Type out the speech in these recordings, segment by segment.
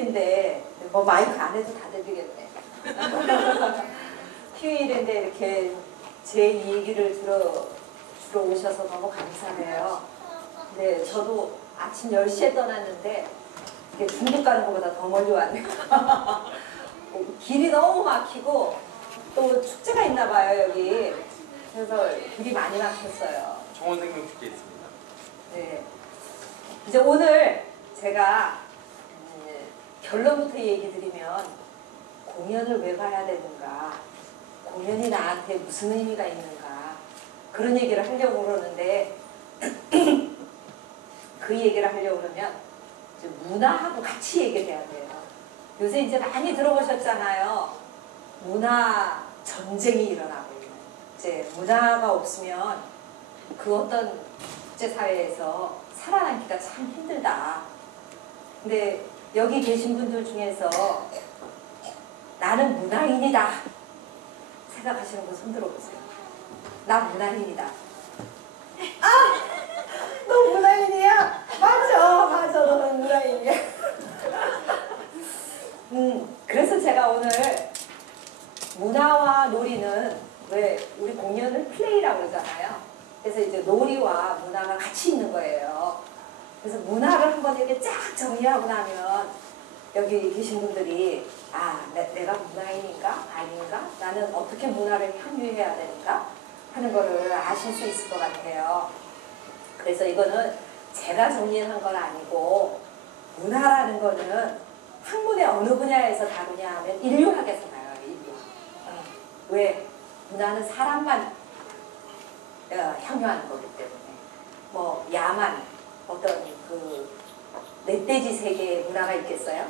휴일인데 뭐 마이크 안 해도 다 들리겠네. 휴일인데 이렇게 제 얘기를 들어 오셔서 너무 감사해요. 네, 저도 아침 10시에 떠났는데 이게 중국 가는 것보다 더 멀리 왔네요. 길이 너무 막히고 또 축제가 있나 봐요, 여기. 그래서 길이 많이 막혔어요. 청원생명축제 있습니다. 네. 이제 오늘 제가 결론부터 얘기 드리면 공연을 왜 봐야 되는가, 공연이 나한테 무슨 의미가 있는가, 그런 얘기를 하려고 그러는데 그 얘기를 하려고 그러면 이제 문화하고 같이 얘기를 해야 돼요. 요새 이제 많이 들어보셨잖아요. 문화 전쟁이 일어나고 있는. 이제 문화가 없으면 그 어떤 국제사회에서 살아남기가 참 힘들다. 근데 여기 계신 분들 중에서 나는 문화인이다 생각하시는 분 손 들어보세요. 나 문화인이다. 아! 너 문화인이야? 맞아, 너는 문화인이야. 그래서 제가 오늘 문화와 놀이는, 왜 우리 공연을 플레이라고 그러잖아요. 그래서 이제 놀이와 문화가 같이 있는 거예요. 그래서 문화를 한번 이렇게 쫙 정리하고 나면 여기 계신 분들이 내가 문화인인가? 아닌가? 나는 어떻게 문화를 향유해야 되는가? 하는 거를 아실 수 있을 것 같아요. 그래서 이거는 제가 정리한 건 아니고, 문화라는 거는 학문의 어느 분야에서 다루냐 하면 인류학에서 나와요. 인류학. 왜? 문화는 사람만 향유하는 거기 때문에. 뭐 야만, 어떤 그 멧돼지 세계의 문화가 있겠어요?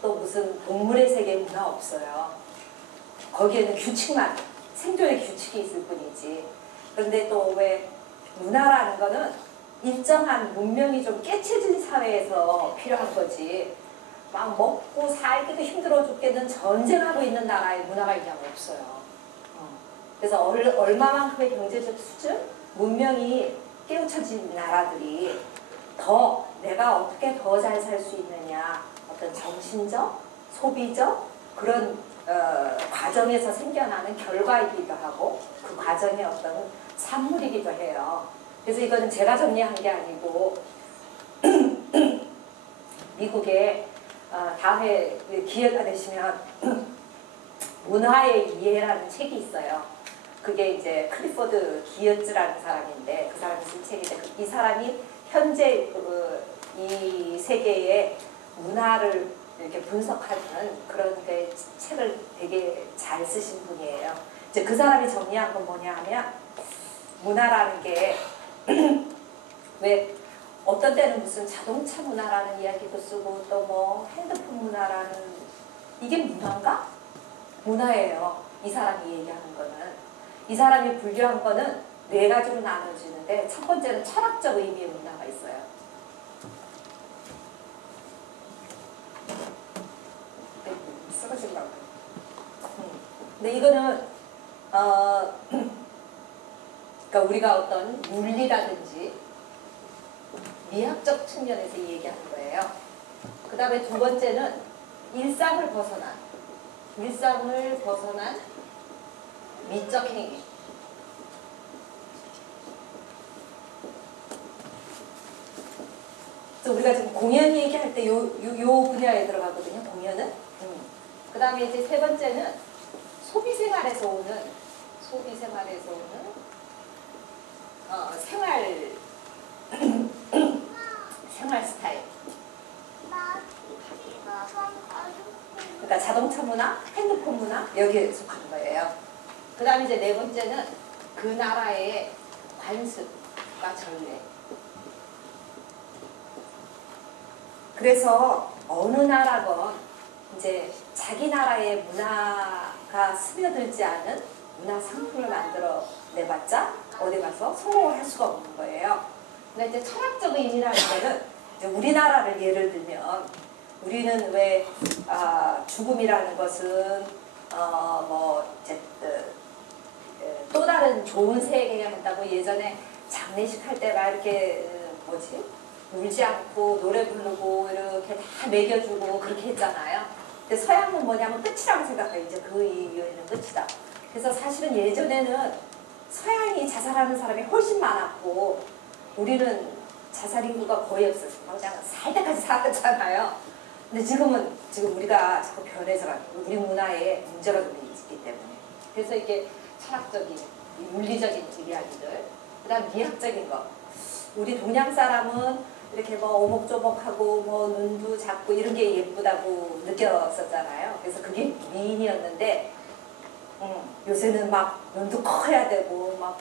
또 무슨 동물의 세계의 문화 없어요. 거기에는 규칙만, 생존의 규칙이 있을 뿐이지. 그런데 또 왜 문화라는 거는 일정한 문명이 좀 깨쳐진 사회에서 필요한 거지, 막 먹고 살기도 힘들어 죽겠는 전쟁하고 있는 나라에 문화가 있냐고 없어요. 그래서 얼마만큼의 경제적 수준, 문명이 깨우쳐진 나라들이 더 내가 어떻게 더 잘 살 수 있느냐, 어떤 정신적, 소비적 그런 과정에서 생겨나는 결과이기도 하고, 그 과정의 어떤 산물이기도 해요. 그래서 이거는 제가 정리한 게 아니고 미국의 다음에 기회가 되시면 문화의 이해라는 책이 있어요. 그게 이제 클리포드 기어츠라는 사람인데, 그 사람이 쓴 책인데, 이 사람이 현재 이 세계의 문화를 이렇게 분석하는 그런 그 책을 되게 잘 쓰신 분이에요. 이제 그 사람이 정리한 건 뭐냐 하면, 문화라는 게 왜 어떤 때는 무슨 자동차 문화라는 이야기도 쓰고, 또 뭐 핸드폰 문화라는, 이게 문화인가? 문화예요. 이 사람이 얘기하는 거는. 이 사람이 분류한 거는 4가지로 나눠지는데, 첫 번째는 철학적 의미의 문화가 있어요. 쓰러진 거. 근데 이거는 그러니까 우리가 어떤 물리라든지 미학적 측면에서 얘기하는 거예요. 그 다음에 2번째는 일상을 벗어난 미적 행위. 그래서 우리가 지금 공연 얘기할 때 요 분야에 들어가거든요. 공연은. 그 다음에 이제 3번째는 소비생활에서 오는 생활 스타일. 그러니까 자동차 문화, 핸드폰 문화, 여기에 속하는 거예요. 그 다음에 이제 4번째는 그 나라의 관습과 전례. 그래서 어느 나라건 이제 자기 나라의 문화가 스며들지 않은 문화 상품을 만들어 내봤자 어디 가서 성공을 할 수가 없는 거예요. 근데 이제 철학적 의미라는 거는, 이제 우리나라를 예를 들면, 우리는 왜 죽음이라는 것은 뭐 이제 또 다른 좋은 세계에 한다고 예전에 장례식 할 때 막 이렇게 울지 않고 노래 부르고 이렇게 다 먹여주고 그렇게 했잖아요. 근데 서양은 뭐냐면 끝이라고 생각해요. 이제 그 이후에는 끝이다. 그래서 사실은 예전에는 서양이 자살하는 사람이 훨씬 많았고 우리는 자살 인구가 거의 없었어요. 그냥 살 때까지 살았잖아요. 근데 지금 우리가 자꾸 변해서가지고 우리 문화에 문제가 좀 있기 때문에 그래서 이게 철학적인, 윤리적인 이야기들, 그다음 미학적인 거. 우리 동양 사람은 이렇게 뭐 오목조목하고 뭐 눈도 작고 이런 게 예쁘다고 느꼈었잖아요. 그래서 그게 미인이었는데 요새는 막 눈도 커야 되고 막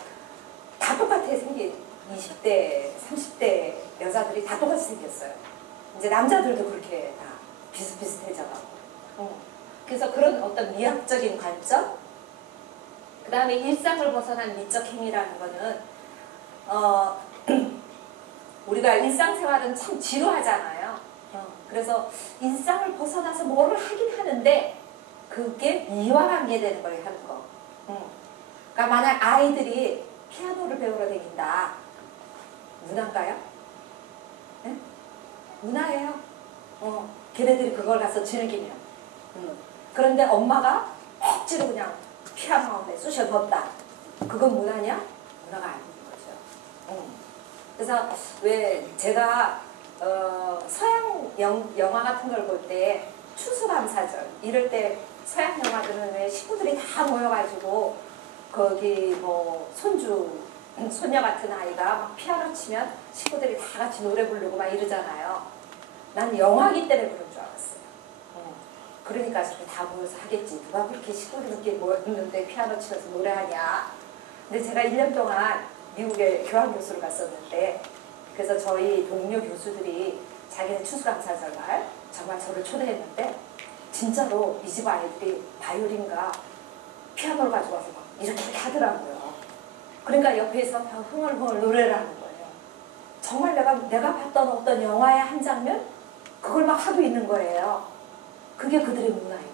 다 똑같아 생긴 20대, 30대 여자들이 다 똑같이 생겼어요. 이제 남자들도 그렇게 다 비슷비슷해져가고. 그래서 그런 어떤 미학적인 관점, 그 다음에 일상을 벗어난 미적 행위라는 거는 우리가 일상생활은 참 지루하잖아요. 그래서 일상을 벗어나서 뭐를 하긴 하는데 그게 이와 관계되는 걸 하는 거. 그러니까 만약 아이들이 피아노를 배우러 다닌다. 문화인가요? 네? 문화예요. 걔네들이 그걸 가서 즐기면. 그런데 엄마가 억지로 그냥 피아노에 쑤셔 넣었다. 그건 문화냐? 문화가 아닌 거죠. 그래서 왜 제가 서양 영화 같은 걸 볼 때 추수감사절 이럴 때 서양 영화들은 왜 식구들이 다 모여가지고 거기 뭐 손녀 같은 아이가 막 피아노 치면 식구들이 다 같이 노래 부르고 막 이러잖아요. 난 영화기 때문에 그런 줄 알았어요. 그러니까 저렇게 다 모여서 하겠지. 누가 그렇게 식구들끼리 모였는데 피아노 치면서 노래하냐. 근데 제가 1년 동안 미국에 교환교수로 갔었는데 그래서 저희 동료 교수들이 자기네 추수감사절 날 정말 저를 초대했는데 진짜로 이 집 아이들이 바이올린과 피아노를 가지고 와서 막 이렇게 하더라고요. 그러니까 옆에서 흥얼흥얼 노래를 하는 거예요. 정말 내가 봤던 어떤 영화의 한 장면? 그걸 막 하고 있는 거예요. 그게 그들의 문화인 거예요.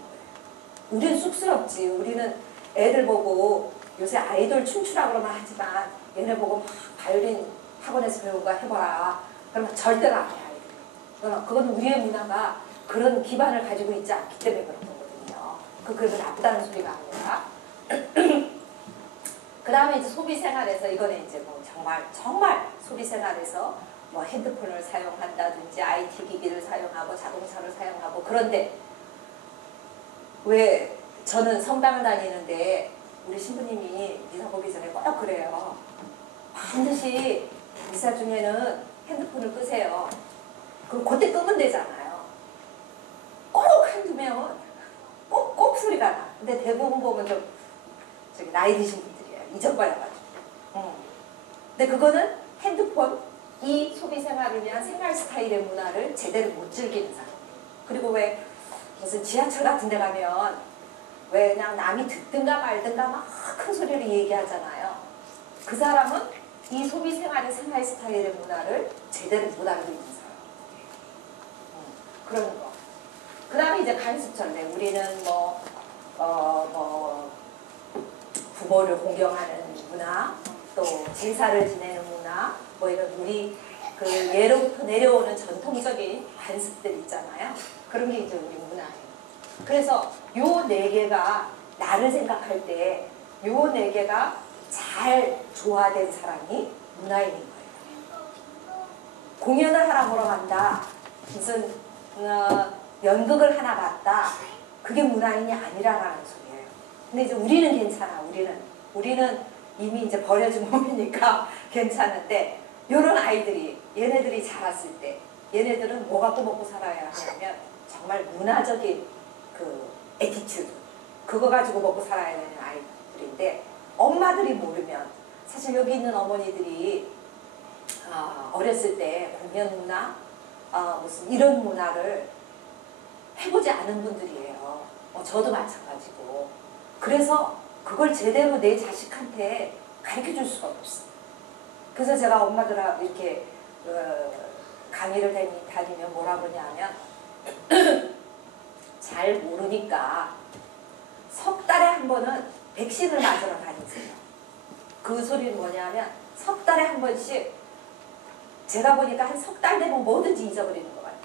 우리는 쑥스럽지. 우리는 애들 보고 요새 아이돌 춤추라 그러면 하지만 얘네 보고 막 바이올린 학원에서 배운 거 해봐라. 그러면 절대로 안 해, 아이들이. 그건 우리의 문화가 그런 기반을 가지고 있지 않기 때문에 그런 거거든요. 그건 나쁘다는 소리가 아니라. 그 다음에 이제 소비 생활에서 이거는 이제 뭐 정말 소비 생활에서 뭐 핸드폰을 사용한다든지 IT 기기를 사용하고 자동차를 사용하고 그런데 왜 저는 성당을 다니는데 우리 신부님이 미사 보기 전에 꼭 그래요. 반드시 미사 중에는 핸드폰을 끄세요. 그럼 그때 끄면 되잖아요. 꼭 한두 명은 꼭 소리가 나. 근데 대부분 보면 좀 저기 나이 드신 분들이에요. 잊어버려가지고. 근데 그거는 핸드폰, 이 소비 생활을 위한 생활 스타일의 문화를 제대로 못 즐기는 사람. 그리고 왜 무슨 지하철 같은 데 가면 왜 그냥 남이 듣든가 말든가 막 큰 소리로 얘기하잖아요. 그 사람은 이 소비 생활의 생활 스타일의 문화를 제대로 못 알고 있는 사람. 그런 거. 그 다음에 이제 간습천례. 우리는 부모를 공경하는 문화, 또 제사를 지내는 문화, 뭐 이런 우리 그 예로부터 내려오는 전통적인 관습들 있잖아요. 그런 게 이제 우리 문화예요. 그래서 요 네 개가 나를 생각할 때 요 네 개가 잘 조화된 사람이 문화인인 거예요. 공연을 하러 보러 간다. 무슨 연극을 하나 봤다. 그게 문화인이 아니라는 소리예요. 근데 이제 우리는 괜찮아. 우리는 이미 이제 버려진 몸이니까 괜찮은데 요런 아이들이 얘네들이 자랐을 때 얘네들은 뭐 갖고 먹고 살아야 하냐면 정말 문화적인 그 애티튜드 그거 가지고 먹고 살아야 되는 아이들인데 엄마들이 모르면 사실 여기 있는 어머니들이 어렸을 때 공연 문화 무슨 이런 문화를 해보지 않은 분들이에요. 저도 마찬가지고. 그래서 그걸 제대로 내 자식한테 가르쳐줄 수가 없어. 그래서 제가 엄마들하고 이렇게 강의를 다니면 뭐라 그러냐면 잘 모르니까 석 달에 한 번은 백신을 맞으러 다니세요. 그 소리는 뭐냐면 석 달에 한 번씩 제가 보니까 한 석 달 되면 뭐든지 잊어버리는 것 같아.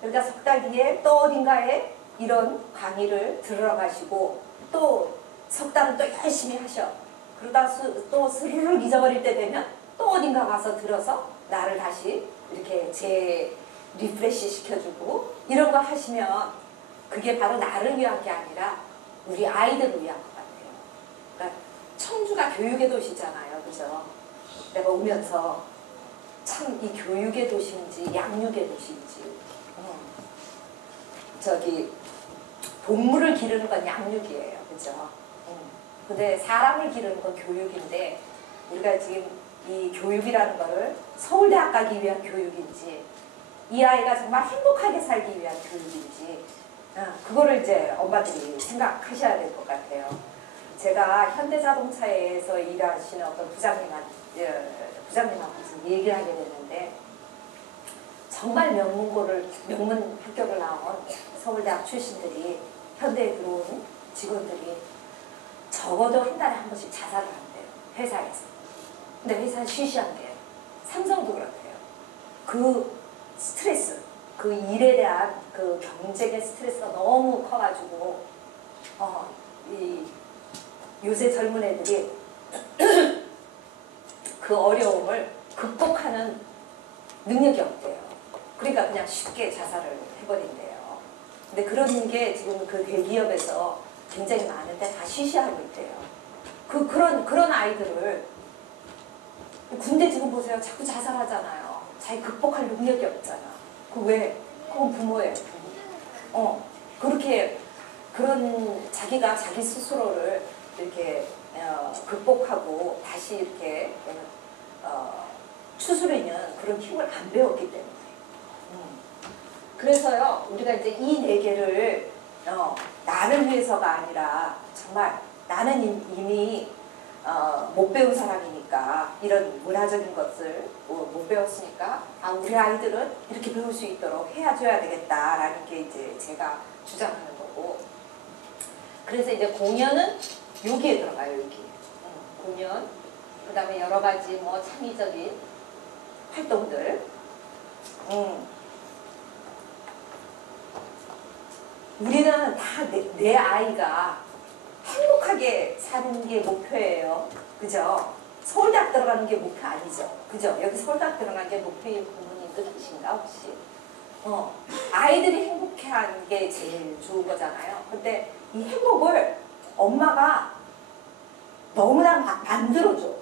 그러니까 석 달 뒤에 또 어딘가에 이런 강의를 들으러 가시고 또 석 달은 또 열심히 하셔. 그러다 또 스르륵 잊어버릴 때 되면 또 어딘가 가서 들어서 나를 다시 이렇게 리프레시 시켜주고 이런 거 하시면 그게 바로 나를 위한 게 아니라 우리 아이들을 위한 것 같아요. 그러니까 청주가 교육의 도시잖아요. 그죠? 내가 오면서 참 이 교육의 도시인지 양육의 도시인지 저기 동물을 기르는 건 양육이에요. 그죠? 근데 사람을 기르는 건 교육인데 우리가 지금 이 교육이라는 거를 서울대학 가기 위한 교육인지 이 아이가 정말 행복하게 살기 위한 교육인지 그거를 이제 엄마들이 생각하셔야 될 것 같아요. 제가 현대자동차에서 일하시는 어떤 부장님하고 얘기를 하게 됐는데 정말 명문 학교를 나온 서울대학 출신들이 현대에 들어온 직원들이 적어도 한 달에 한 번씩 자살을 한대요. 회사에서. 근데 회사는 쉬쉬한대요. 삼성도 그렇대요. 그 스트레스, 그 일에 대한 그 경쟁의 스트레스가 너무 커가지고 요새 젊은 애들이 그 어려움을 극복하는 능력이 없대요. 그러니까 그냥 쉽게 자살을 해버린대요. 근데 그런 게 지금 그 대기업에서 굉장히 많은데 다 쉬쉬하고 있대요. 그런 아이들을 군대 지금 보세요. 자꾸 자살하잖아요. 자기 극복할 능력이 없잖아. 그 왜? 그건 부모예요. 그렇게 자기가 자기 스스로를 이렇게 극복하고 다시 이렇게 추스르는 그런 힘을 안 배웠기 때문에. 그래서요, 우리가 이제 이 네 개를 나를 위해서가 아니라 정말 나는 이미 못 배운 사람이니까 이런 문화적인 것을 못 배웠으니까 우리 아이들은 이렇게 배울 수 있도록 해줘야 되겠다라는 게 이제 제가 주장하는 거고. 그래서 이제 공연은 여기에 들어가요. 여기 공연, 그 다음에 여러 가지 뭐 창의적인 활동들. 우리는 다 내 아이가 행복하게 사는 게 목표예요. 그죠? 서울대학 들어가는 게 목표 아니죠. 그죠? 여기 서울대학 들어가는 게 목표인 부모님들 계신가 혹시? 아이들이 행복해하는 게 제일 좋은 거잖아요. 근데 이 행복을 엄마가 너무나 만들어줘.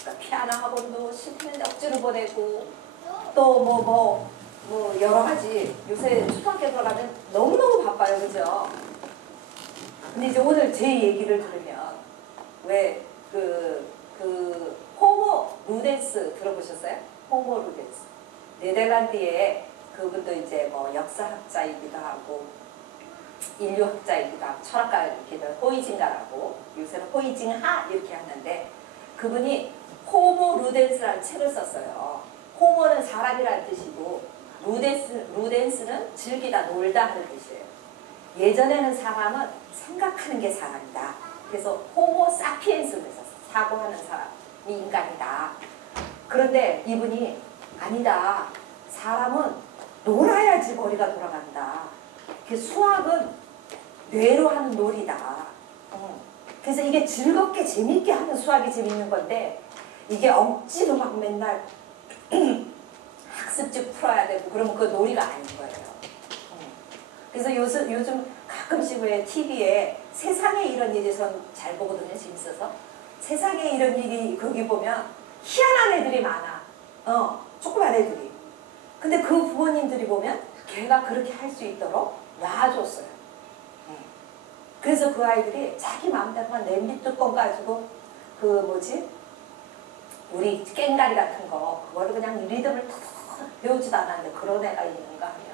그러니까 피아노 학원도 시키는데 억지로 보내고 또 뭐 여러 가지 요새 초등학교 들어가면 너무너무 바빠요. 그죠? 근데 이제 오늘 제 얘기를 들으면 왜 호모 루덴스 들어보셨어요? 호모 루덴스. 네덜란드의 그분도 이제 뭐 역사학자이기도 하고 인류학자이기도 하고 철학가이기도 하고 호이징가라고 요새는 호이징하 이렇게 하는데 그분이 호모 루덴스라는 책을 썼어요. 호모는 사람이라는 뜻이고 루덴스는 즐기다 놀다 하는 뜻이에요. 예전에는 사람은 생각하는 게 사람이다. 그래서 호모 사피엔스를 썼어요. 사고하는 사람이 인간이다. 그런데 이분이 아니다. 사람은 놀아야지 머리가 돌아간다. 수학은 뇌로 하는 놀이다. 그래서 이게 즐겁게 재밌게 하는 수학이 재밌는 건데 이게 억지로 막 맨날 학습지 풀어야 되고 그러면 그 놀이가 아닌 거예요. 그래서 요즘 가끔씩 왜 TV에 세상에 이런 일이 전 잘 보거든요. 재밌어서. 세상에 이런 일이 거기 보면 희한한 애들이 많아. 조그만 애들이. 근데 그 부모님들이 보면 걔가 그렇게 할 수 있도록 놔줬어요. 그래서 그 아이들이 자기 마음대로만 냄비 뚜껑 가지고 우리 깽다리 같은 거 그거를 그냥 리듬을 탁탁 배우지도 않았는데 그런 애가 있는가 하면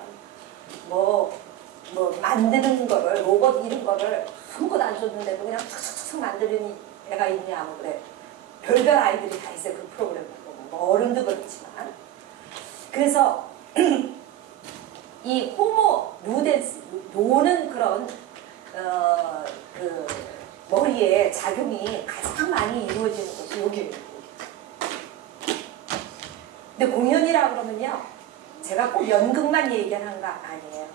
뭐 만드는 거를 로봇 이런 거를 아무것도 안 줬는데도 그냥 탁탁탁 만드는 애가 있냐 뭐 그래. 별별 아이들이 다 있어요. 그 프로그램을 보고 뭐 어른도 그렇지만. 그래서 이 호모 루덴스 노는 그런 그 머리에 작용이 가장 많이 이루어지는 곳이 여기예요. 근데 공연이라 그러면요, 제가 꼭 연극만 얘기하는 거 아니에요.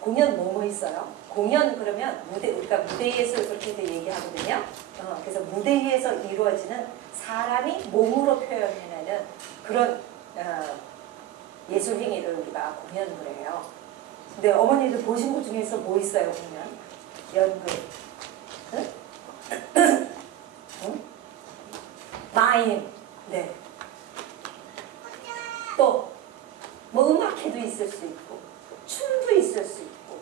공연 뭐 있어요? 공연 그러면 무대, 우리가 무대 예술 그렇게 얘기하거든요. 그래서 무대 위에서 이루어지는 사람이 몸으로 표현해내는 그런 예술 행위를 우리가 공연을 해요. 근데 어머니들 보신 것 중에서 뭐 있어요, 공연? 연극. 응? 응? 마임. 네. 또 뭐 음악회도 있을 수 있고 춤도 있을 수 있고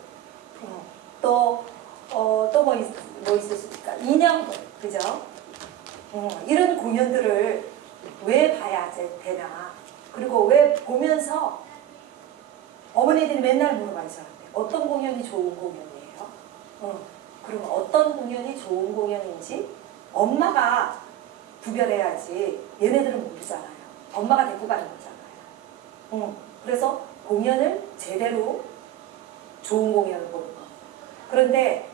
또 뭐 있을 수 있을까? 인형극, 그죠? 이런 공연들을 왜 봐야 되나? 그리고 왜 보면서 어머니들이 맨날 물어봐요, 저한테. 어떤 공연이 좋은 공연이에요? 그러면 어떤 공연이 좋은 공연인지 엄마가 구별해야지 얘네들은 모르잖아요. 엄마가 데리고 가는 거잖아요. 그래서 공연을 제대로 좋은 공연을 보는 거. 그런데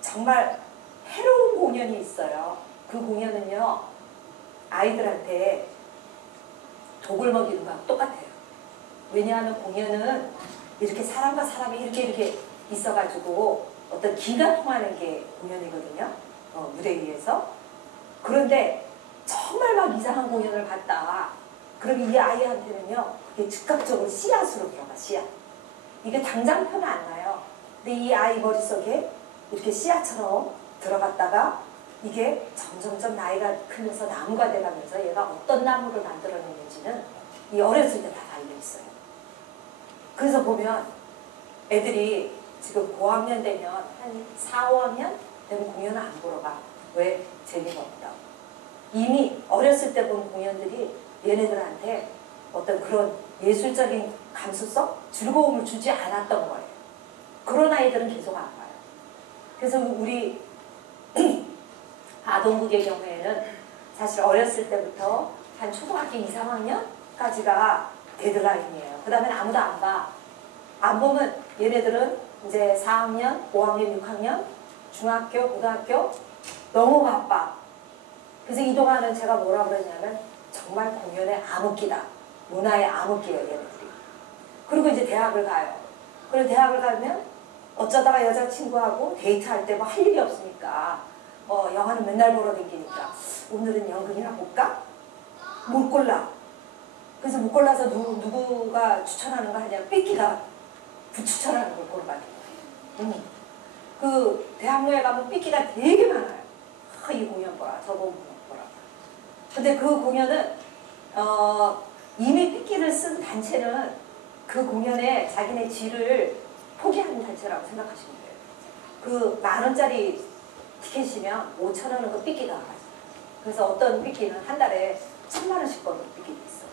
정말 해로운 공연이 있어요. 그 공연은요, 아이들한테 독을 먹이는 거하고 똑같아요. 왜냐하면 공연은 이렇게 사람과 사람이 이렇게 있어가지고 어떤 기가 통하는 게 공연이거든요. 무대 위에서. 그런데 정말 막 이상한 공연을 봤다. 그럼 이 아이한테는요, 그게 즉각적으로 씨앗으로 들어가, 씨앗. 이게 당장 표는 안 나요. 근데 이 아이 머릿속에 이렇게 씨앗처럼 들어갔다가 이게 점점점 나이가 크면서 나무가 돼가면서 얘가 어떤 나무를 만들어내는지는 이 어렸을 때 다 달려있어요. 그래서 보면 애들이 지금 고학년 되면 한 4, 5학년 되면 공연을 안 보러 가. 왜? 재미가 없다고. 이미 어렸을 때 본 공연들이 얘네들한테 어떤 그런 예술적인 감수성, 즐거움을 주지 않았던 거예요. 그런 아이들은 계속 안 가요. 그래서 우리 아동극의 경우에는 사실 어렸을 때부터 한 초등학교 2, 3학년까지가 데드라인이에요. 그 다음엔 아무도 안 봐. 안 보면 얘네들은 이제 4학년, 5학년, 6학년, 중학교, 고등학교 너무 바빠. 그래서 이 동안은 제가 뭐라 그러냐면 정말 공연의 암흑기다. 문화의 암흑기예요, 얘네들이. 그리고 이제 대학을 가요. 그리고 대학을 가면 어쩌다가 여자친구하고 데이트할 때 뭐 할 일이 없으니까 영화는 맨날 보러 다니니까 오늘은 연극이나 볼까? 못 골라. 그래서 못 골라서 누구가 추천하는 거 하냐? 삐끼가 추천하는 걸 보러 가요. 그 대학로에 가면 삐끼가 되게 많아요. 이 공연 보라, 저거 보라. 근데 그 공연은 이미 삐끼를 쓴 단체는 그 공연에 자기네 질을 포기하는 단체라고 생각하시면 돼요. 그 10,000원짜리 티켓이면 5,000원은 그 삐끼가 가요. 그래서 어떤 삐끼는 한 달에 1,000,000원씩 버는 삐끼도 있어.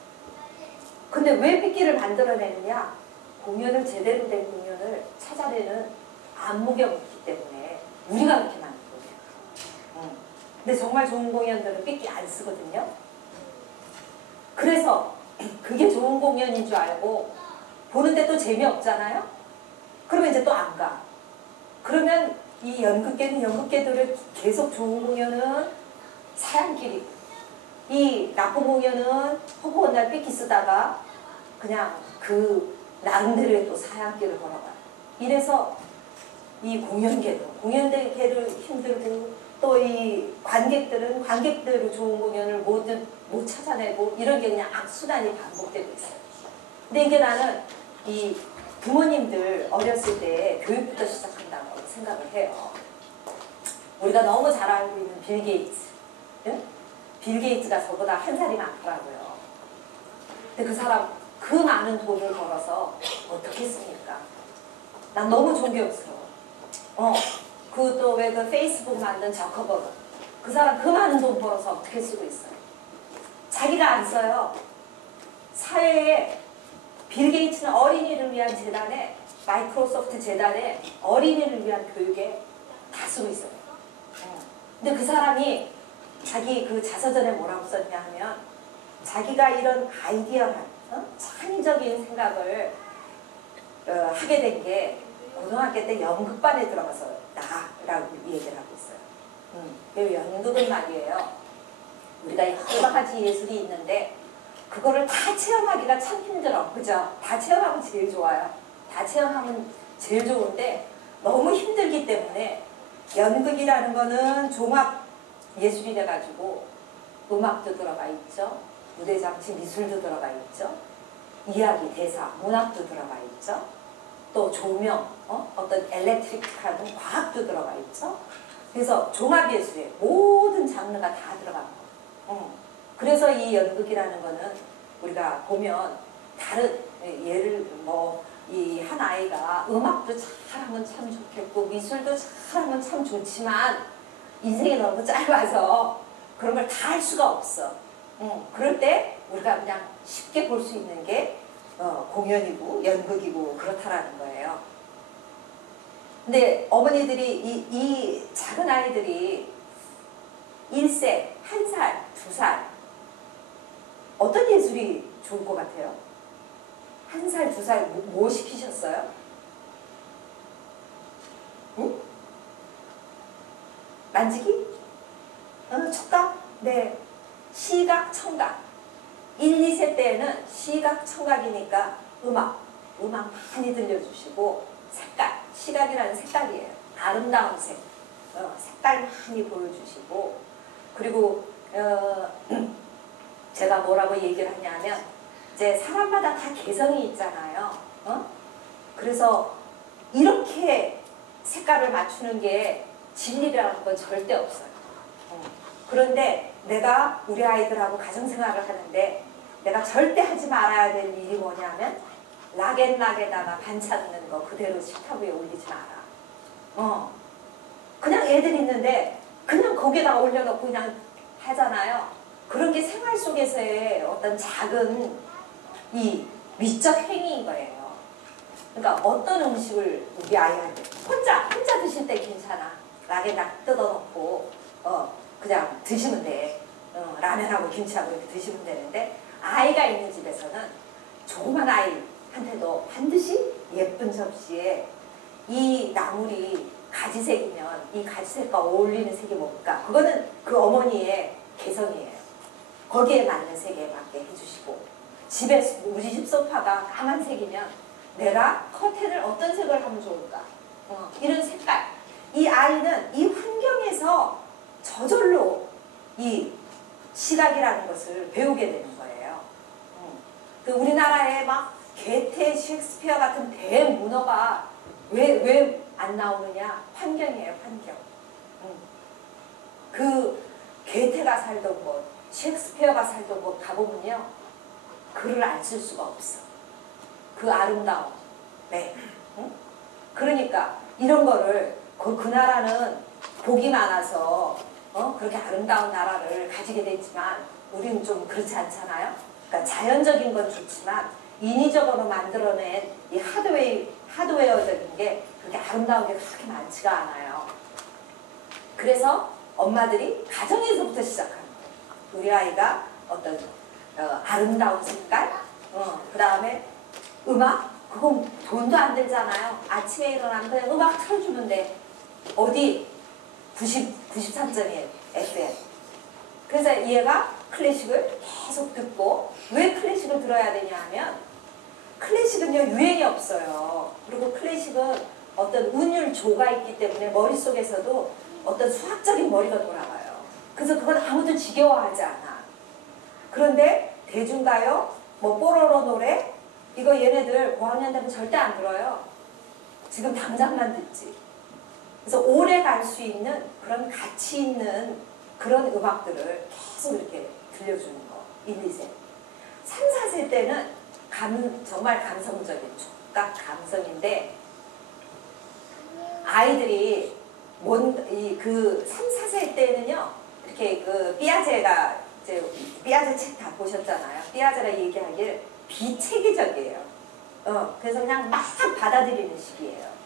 근데 왜 삐끼를 만들어내느냐? 공연을 제대로 된 공연을 찾아내는 안목이 없기 때문에 우리가 그렇게 만든 거예요. 근데 정말 좋은 공연들은 삐끼 안 쓰거든요. 그래서 그게 좋은 공연인 줄 알고 보는데 또 재미없잖아요? 그러면 이제 또 안 가. 그러면 이 연극계들을 계속 좋은 공연은 사양길이고 이 나쁜 공연은 허구한 날 삐끼 쓰다가 그냥 그 나름대로의 또 사양길을 걸어가요. 이래서 이 공연계를 힘들고 또 이 관객들은 관객대로 좋은 공연을 못 찾아내고 이런 게 그냥 악순환이 반복되고 있어요. 근데 이게 나는 이 부모님들 어렸을 때 교육부터 시작한다고 생각을 해요. 우리가 너무 잘 알고 있는 빌 게이츠. 응? 빌 게이츠가 저보다 한 살이 많더라고요. 근데 그 사람 그 많은 돈을 벌어서 어떻게 씁니까? 난 너무 존경스러워. 그 또 왜 그 페이스북 만든 저커버그. 그 사람 그 많은 돈 벌어서 어떻게 쓰고 있어요? 자기가 안 써요. 사회에 빌 게이츠는 어린이를 위한 재단에 마이크로소프트 재단에 어린이를 위한 교육에 다 쓰고 있어요. 근데 그 사람이 자기 그 자서전에 뭐라고 썼냐 하면 자기가 이런 아이디어한 창의적인 생각을 하게 된 게 고등학교 때 연극반에 들어가서다라고 얘기를 하고 있어요. 연극은 말이에요. 우리가 여러 가지 예술이 있는데 그거를 다 체험하기가 참 힘들어. 그죠? 다 체험하면 제일 좋아요. 다 체험하면 제일 좋은데 너무 힘들기 때문에 연극이라는 거는 종합 예술이 돼가지고 음악도 들어가 있죠. 무대장치 미술도 들어가 있죠. 이야기, 대사, 문학도 들어가 있죠. 또 조명, 어떤 엘렉트릭한 과학도 들어가 있죠. 그래서 종합예술에 모든 장르가 다 들어간 거예요. 그래서 이 연극이라는 거는 우리가 보면 다른 예를 이 한 아이가 음악도 잘하면 참 좋겠고 미술도 잘하면 참 좋지만 인생이 너무 짧아서 그런 걸 다 할 수가 없어. 그럴 때 우리가 그냥 쉽게 볼 수 있는 게 공연이고 연극이고 그렇다라는 거예요. 근데 어머니들이 이 작은 아이들이 1세, 1살, 2살 어떤 예술이 좋을 것 같아요? 1살, 2살 뭐 시키셨어요? 응? 만지기? 촉각? 네. 시각, 청각. 1, 2세 때에는 시각, 청각이니까 음악 많이 들려주시고 색깔, 시각이라는 색깔이에요. 아름다운 색, 색깔 많이 보여주시고 그리고 제가 뭐라고 얘기를 하냐면 이제 사람마다 다 개성이 있잖아요. 그래서 이렇게 색깔을 맞추는 게 진리라는 건 절대 없어요. 그런데 내가 우리 아이들하고 가정생활을 하는데 내가 절대 하지 말아야 될 일이 뭐냐면 락앤락에다가 반찬 넣는 거 그대로 식탁 위에 올리지 마라. 그냥 애들 있는데 그냥 거기에다 올려놓고 그냥 하잖아요. 그런 게 생활 속에서의 어떤 작은 이 미적 행위인 거예요. 그러니까 어떤 음식을 우리 아이한테 혼자 드실 때 괜찮아. 락에다 뜯어놓고 그냥 드시면 돼. 라면하고 김치하고 이렇게 드시면 되는데 아이가 있는 집에서는 조그만 아이한테도 반드시 예쁜 접시에 이 나물이 가지색이면 이 가지색과 어울리는 색이 뭘까? 그거는 그 어머니의 개성이에요. 거기에 맞는 색에 맞게 해주시고 집에 우리 집 소파가 까만색이면 내가 커튼을 어떤 색을 하면 좋을까? 이런 색깔. 이 아이는 이 환경에서 저절로 이 시각이라는 것을 배우게 되는 거예요. 그 우리나라에 막 게테, 셰익스피어 같은 대문어가 왜 안 나오느냐? 환경이에요, 환경. 그 게테가 살던 곳, 셰익스피어가 살던 곳 가보면요. 글을 안 쓸 수가 없어. 그 아름다움. 네. 그러니까 이런 거를 그 나라는 복이 많아서 그렇게 아름다운 나라를 가지게 됐지만 우리는 좀 그렇지 않잖아요. 그러니까 자연적인 건 좋지만 인위적으로 만들어낸 이 하드웨어적인 게 그렇게 아름다운 게 그렇게 많지가 않아요. 그래서 엄마들이 가정에서부터 시작하는 거예요. 우리 아이가 어떤 아름다운 색깔, 그 다음에 음악, 그건 돈도 안 들잖아요. 아침에 일어나면 그냥 음악 틀어주면 돼. 어디? 93.1 FM. 그래서 얘가 클래식을 계속 듣고 왜 클래식을 들어야 되냐 하면 클래식은요 유행이 없어요. 그리고 클래식은 어떤 운율조가 있기 때문에 머릿속에서도 어떤 수학적인 머리가 돌아가요. 그래서 그건 아무도 지겨워하지 않아. 그런데 대중가요, 뽀로로 노래 이거 얘네들 고학년 되면 절대 안 들어요. 지금 당장만 듣지. 그래서 오래 갈 수 있는 그런 가치 있는 그런 음악들을 계속 이렇게 들려주는 거. 1, 2세. 3, 4세 때는 정말 감성적인 촉각 감성인데 아이들이 그 3, 4세 때는요 이렇게 그 삐아제가 이제 삐아제 책 다 보셨잖아요. 삐아제가 얘기하길 비체계적이에요. 그래서 그냥 막 받아들이는 시기예요.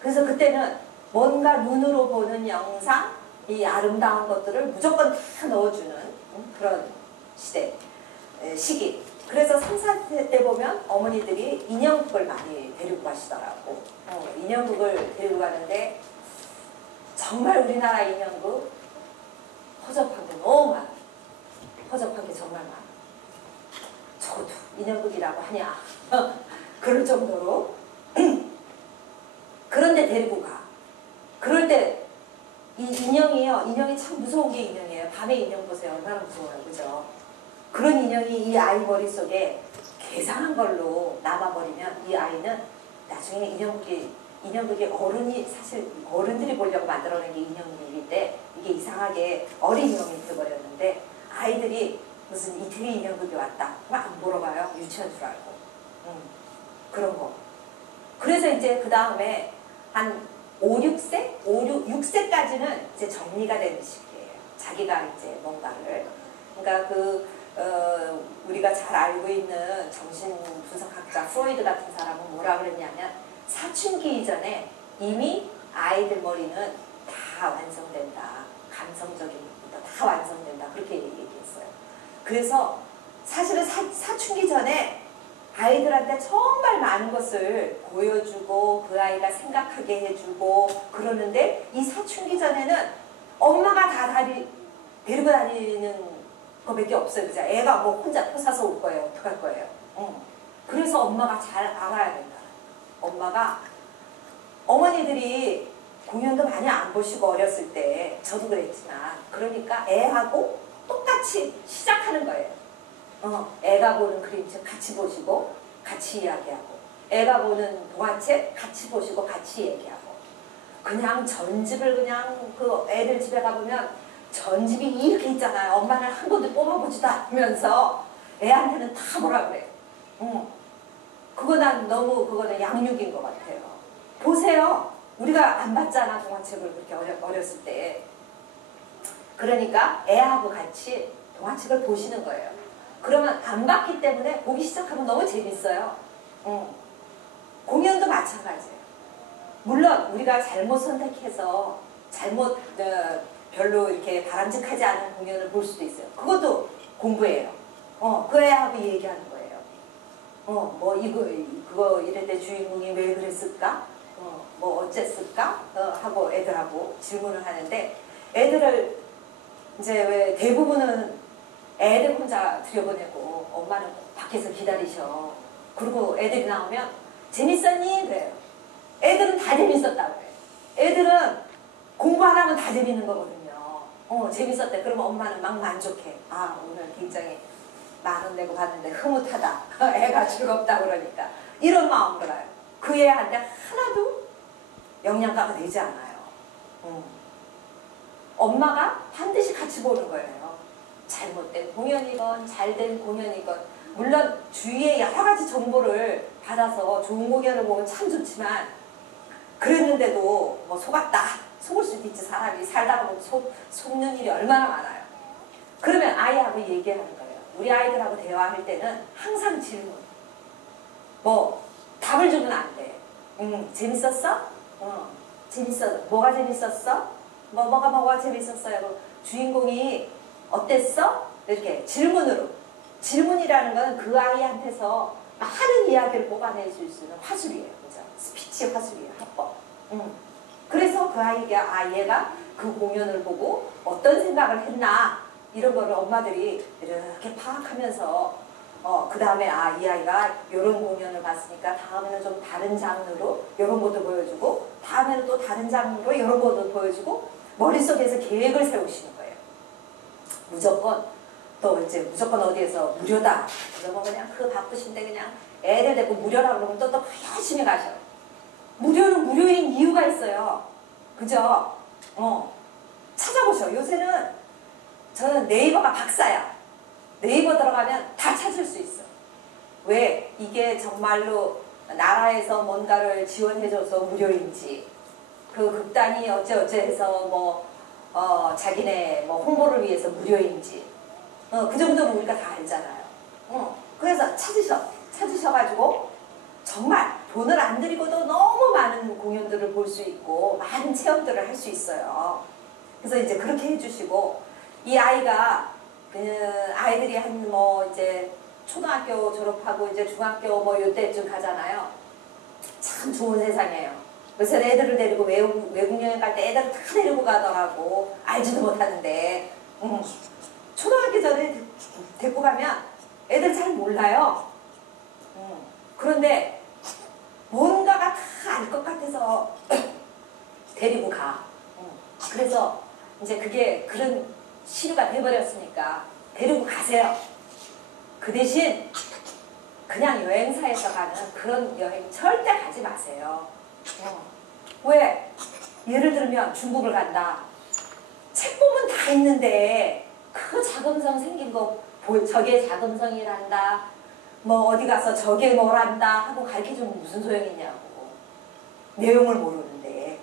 그래서 그때는 뭔가 눈으로 보는 영상, 이 아름다운 것들을 무조건 다 넣어주는 그런 시기. 그래서 3, 4세 때 보면 어머니들이 인형극을 많이 데리고 가시더라고. 인형극을 데리고 가는데 정말 우리나라 인형극 허접한 게 너무 많아. 허접한 게 정말 많아. 저것도 인형극이라고 하냐 그럴 정도로 그런데 데리고 가. 그럴 때 이 인형이요. 인형이 참 무서운 게 인형이에요. 밤에 인형 보세요. 얼마나 무서워요. 그죠? 그런 인형이 이 아이 머릿속에 괴상한 걸로 남아버리면 이 아이는 나중에 인형극이 어른이 사실 어른들이 보려고 만들어낸 게 인형극인데 이게 이상하게 어린 인형이 돼버렸는데 아이들이 무슨 이태리 인형극이 왔다. 막 안 보러 가요. 유치원 줄 알고. 그런 거. 그래서 이제 그 다음에 한 6세? 6세까지는 이제 정리가 되는 시기예요. 자기가 이제 뭔가를. 그러니까 우리가 잘 알고 있는 정신분석학자 프로이드 같은 사람은 뭐라 그랬냐면 사춘기 이전에 이미 아이들 머리는 다 완성된다. 감성적인 것도 다 완성된다. 그렇게 얘기했어요. 그래서 사실은 사춘기 전에 아이들한테 정말 많은 것을 보여주고 그 아이가 생각하게 해주고 그러는데 이 사춘기 전에는 엄마가 다 데리고 다니는 거밖에 없어요. 그죠? 애가 뭐 혼자 펴사서 올 거예요. 어떡할 거예요? 그래서 엄마가 잘 알아야 된다. 어머니들이 공연도 많이 안 보시고 어렸을 때 저도 그랬지만 그러니까 애하고 똑같이 시작하는 거예요. 애가 보는 그림책 같이 보시고 같이 이야기하고 애가 보는 동화책 같이 보시고 같이 얘기하고 그냥 전집을 그냥 그 애들 집에 가보면 전집이 이렇게 있잖아요. 엄마는 한 번도 뽑아보지도 않으면서 애한테는 다 뭐라 그래요. 그거는 양육인 것 같아요. 보세요. 우리가 안 봤잖아 동화책을 그렇게 어렸을 때. 그러니까 애하고 같이 동화책을 보시는 거예요. 그러면 안 봤기 때문에 보기 시작하면 너무 재밌어요. 공연도 마찬가지예요. 물론 우리가 잘못 선택해서 별로 이렇게 바람직하지 않은 공연을 볼 수도 있어요. 그것도 공부예요. 그 애하고 얘기하는 거예요. 뭐 그거 이럴 때 주인공이 왜 그랬을까? 뭐 어쨌을까? 하고 애들하고 질문을 하는데 애들을 이제 왜 대부분은 애들 혼자 들여보내고 엄마는 밖에서 기다리셔. 그리고 애들이 나오면 재밌었니? 그래요. 애들은 다 재밌었다고 그래요. 애들은 공부 안 하면 다 재밌는 거거든요. 재밌었대. 그러면 엄마는 막 만족해. 아 오늘 굉장히 10,000원 내고 봤는데 흐뭇하다. 애가 즐겁다 그러니까. 이런 마음으로 가요. 그 애한테 하나도 영양가가 되지 않아요. 엄마가 반드시 같이 보는 거예요. 잘못된 공연이건 잘된 공연이건 물론 주위에 여러 가지 정보를 받아서 좋은 공연을 보면 참 좋지만 그랬는데도 뭐 속을 수도 있지. 사람이 살다가 보면 속는 일이 얼마나 많아요. 그러면 아이하고 얘기하는 거예요. 우리 아이들하고 대화할 때는 항상 질문. 뭐 답을 주면 안 돼. 재밌었어? 재밌어. 뭐가 재밌었어? 뭐가 재밌었어요? 주인공이 어땠어? 이렇게 질문으로. 질문이라는 건 그 아이한테서 많은 이야기를 뽑아낼 수 있는 화술이에요. 그죠? 스피치 화술이에요. 합법. 그래서 그 아이가 얘가 그 공연을 보고 어떤 생각을 했나 이런 거를 엄마들이 이렇게 파악하면서 그 다음에 이 아이가 이런 공연을 봤으니까 다음에는 좀 다른 장르로 이런 것도 보여주고 다음에는 또 다른 장르로 이런 것도 보여주고 머릿속에서 계획을 세우시는 거예요. 무조건 어디에서 무료다. 그러면 그냥 그 바쁘신데 그냥 애들 데리고 무료라 그러면 또 열심히 가셔. 무료는 무료인 이유가 있어요. 그죠? 찾아보셔. 요새는 저는 네이버가 박사야. 네이버 들어가면 다 찾을 수 있어. 왜? 이게 정말로 나라에서 뭔가를 지원해줘서 무료인지 그 극단이 어째 해서 자기네 홍보를 위해서 무료인지 그 정도는 우리가 다 알잖아요. 그래서 찾으셔가지고 정말 돈을 안 들이고도 너무 많은 공연들을 볼 수 있고 많은 체험들을 할 수 있어요. 그래서 이제 그렇게 해주시고 이 아이가 아이들이 이제 초등학교 졸업하고 이제 중학교 요때쯤 가잖아요. 참 좋은 세상이에요. 그래서 애들을 데리고 외국 여행 갈 때 애들을 다 데리고 가더라고. 알지도 못하는데. 초등학교 전에 데리고 가면 애들 잘 몰라요. 그런데 뭔가가 다 알 것 같아서 데리고 가. 그래서 이제 그게 그런 시류가 돼버렸으니까 데리고 가세요. 그 대신 그냥 여행사에서 가는 그런 여행 절대 가지 마세요. 왜? 예를 들면 중국을 간다. 책 보면 다 있는데 그 자금성 생긴 거 저게 자금성이란다. 뭐 어디 가서 저게 뭐란다 하고 가르쳐주면 무슨 소용이 있냐고. 내용을 모르는데.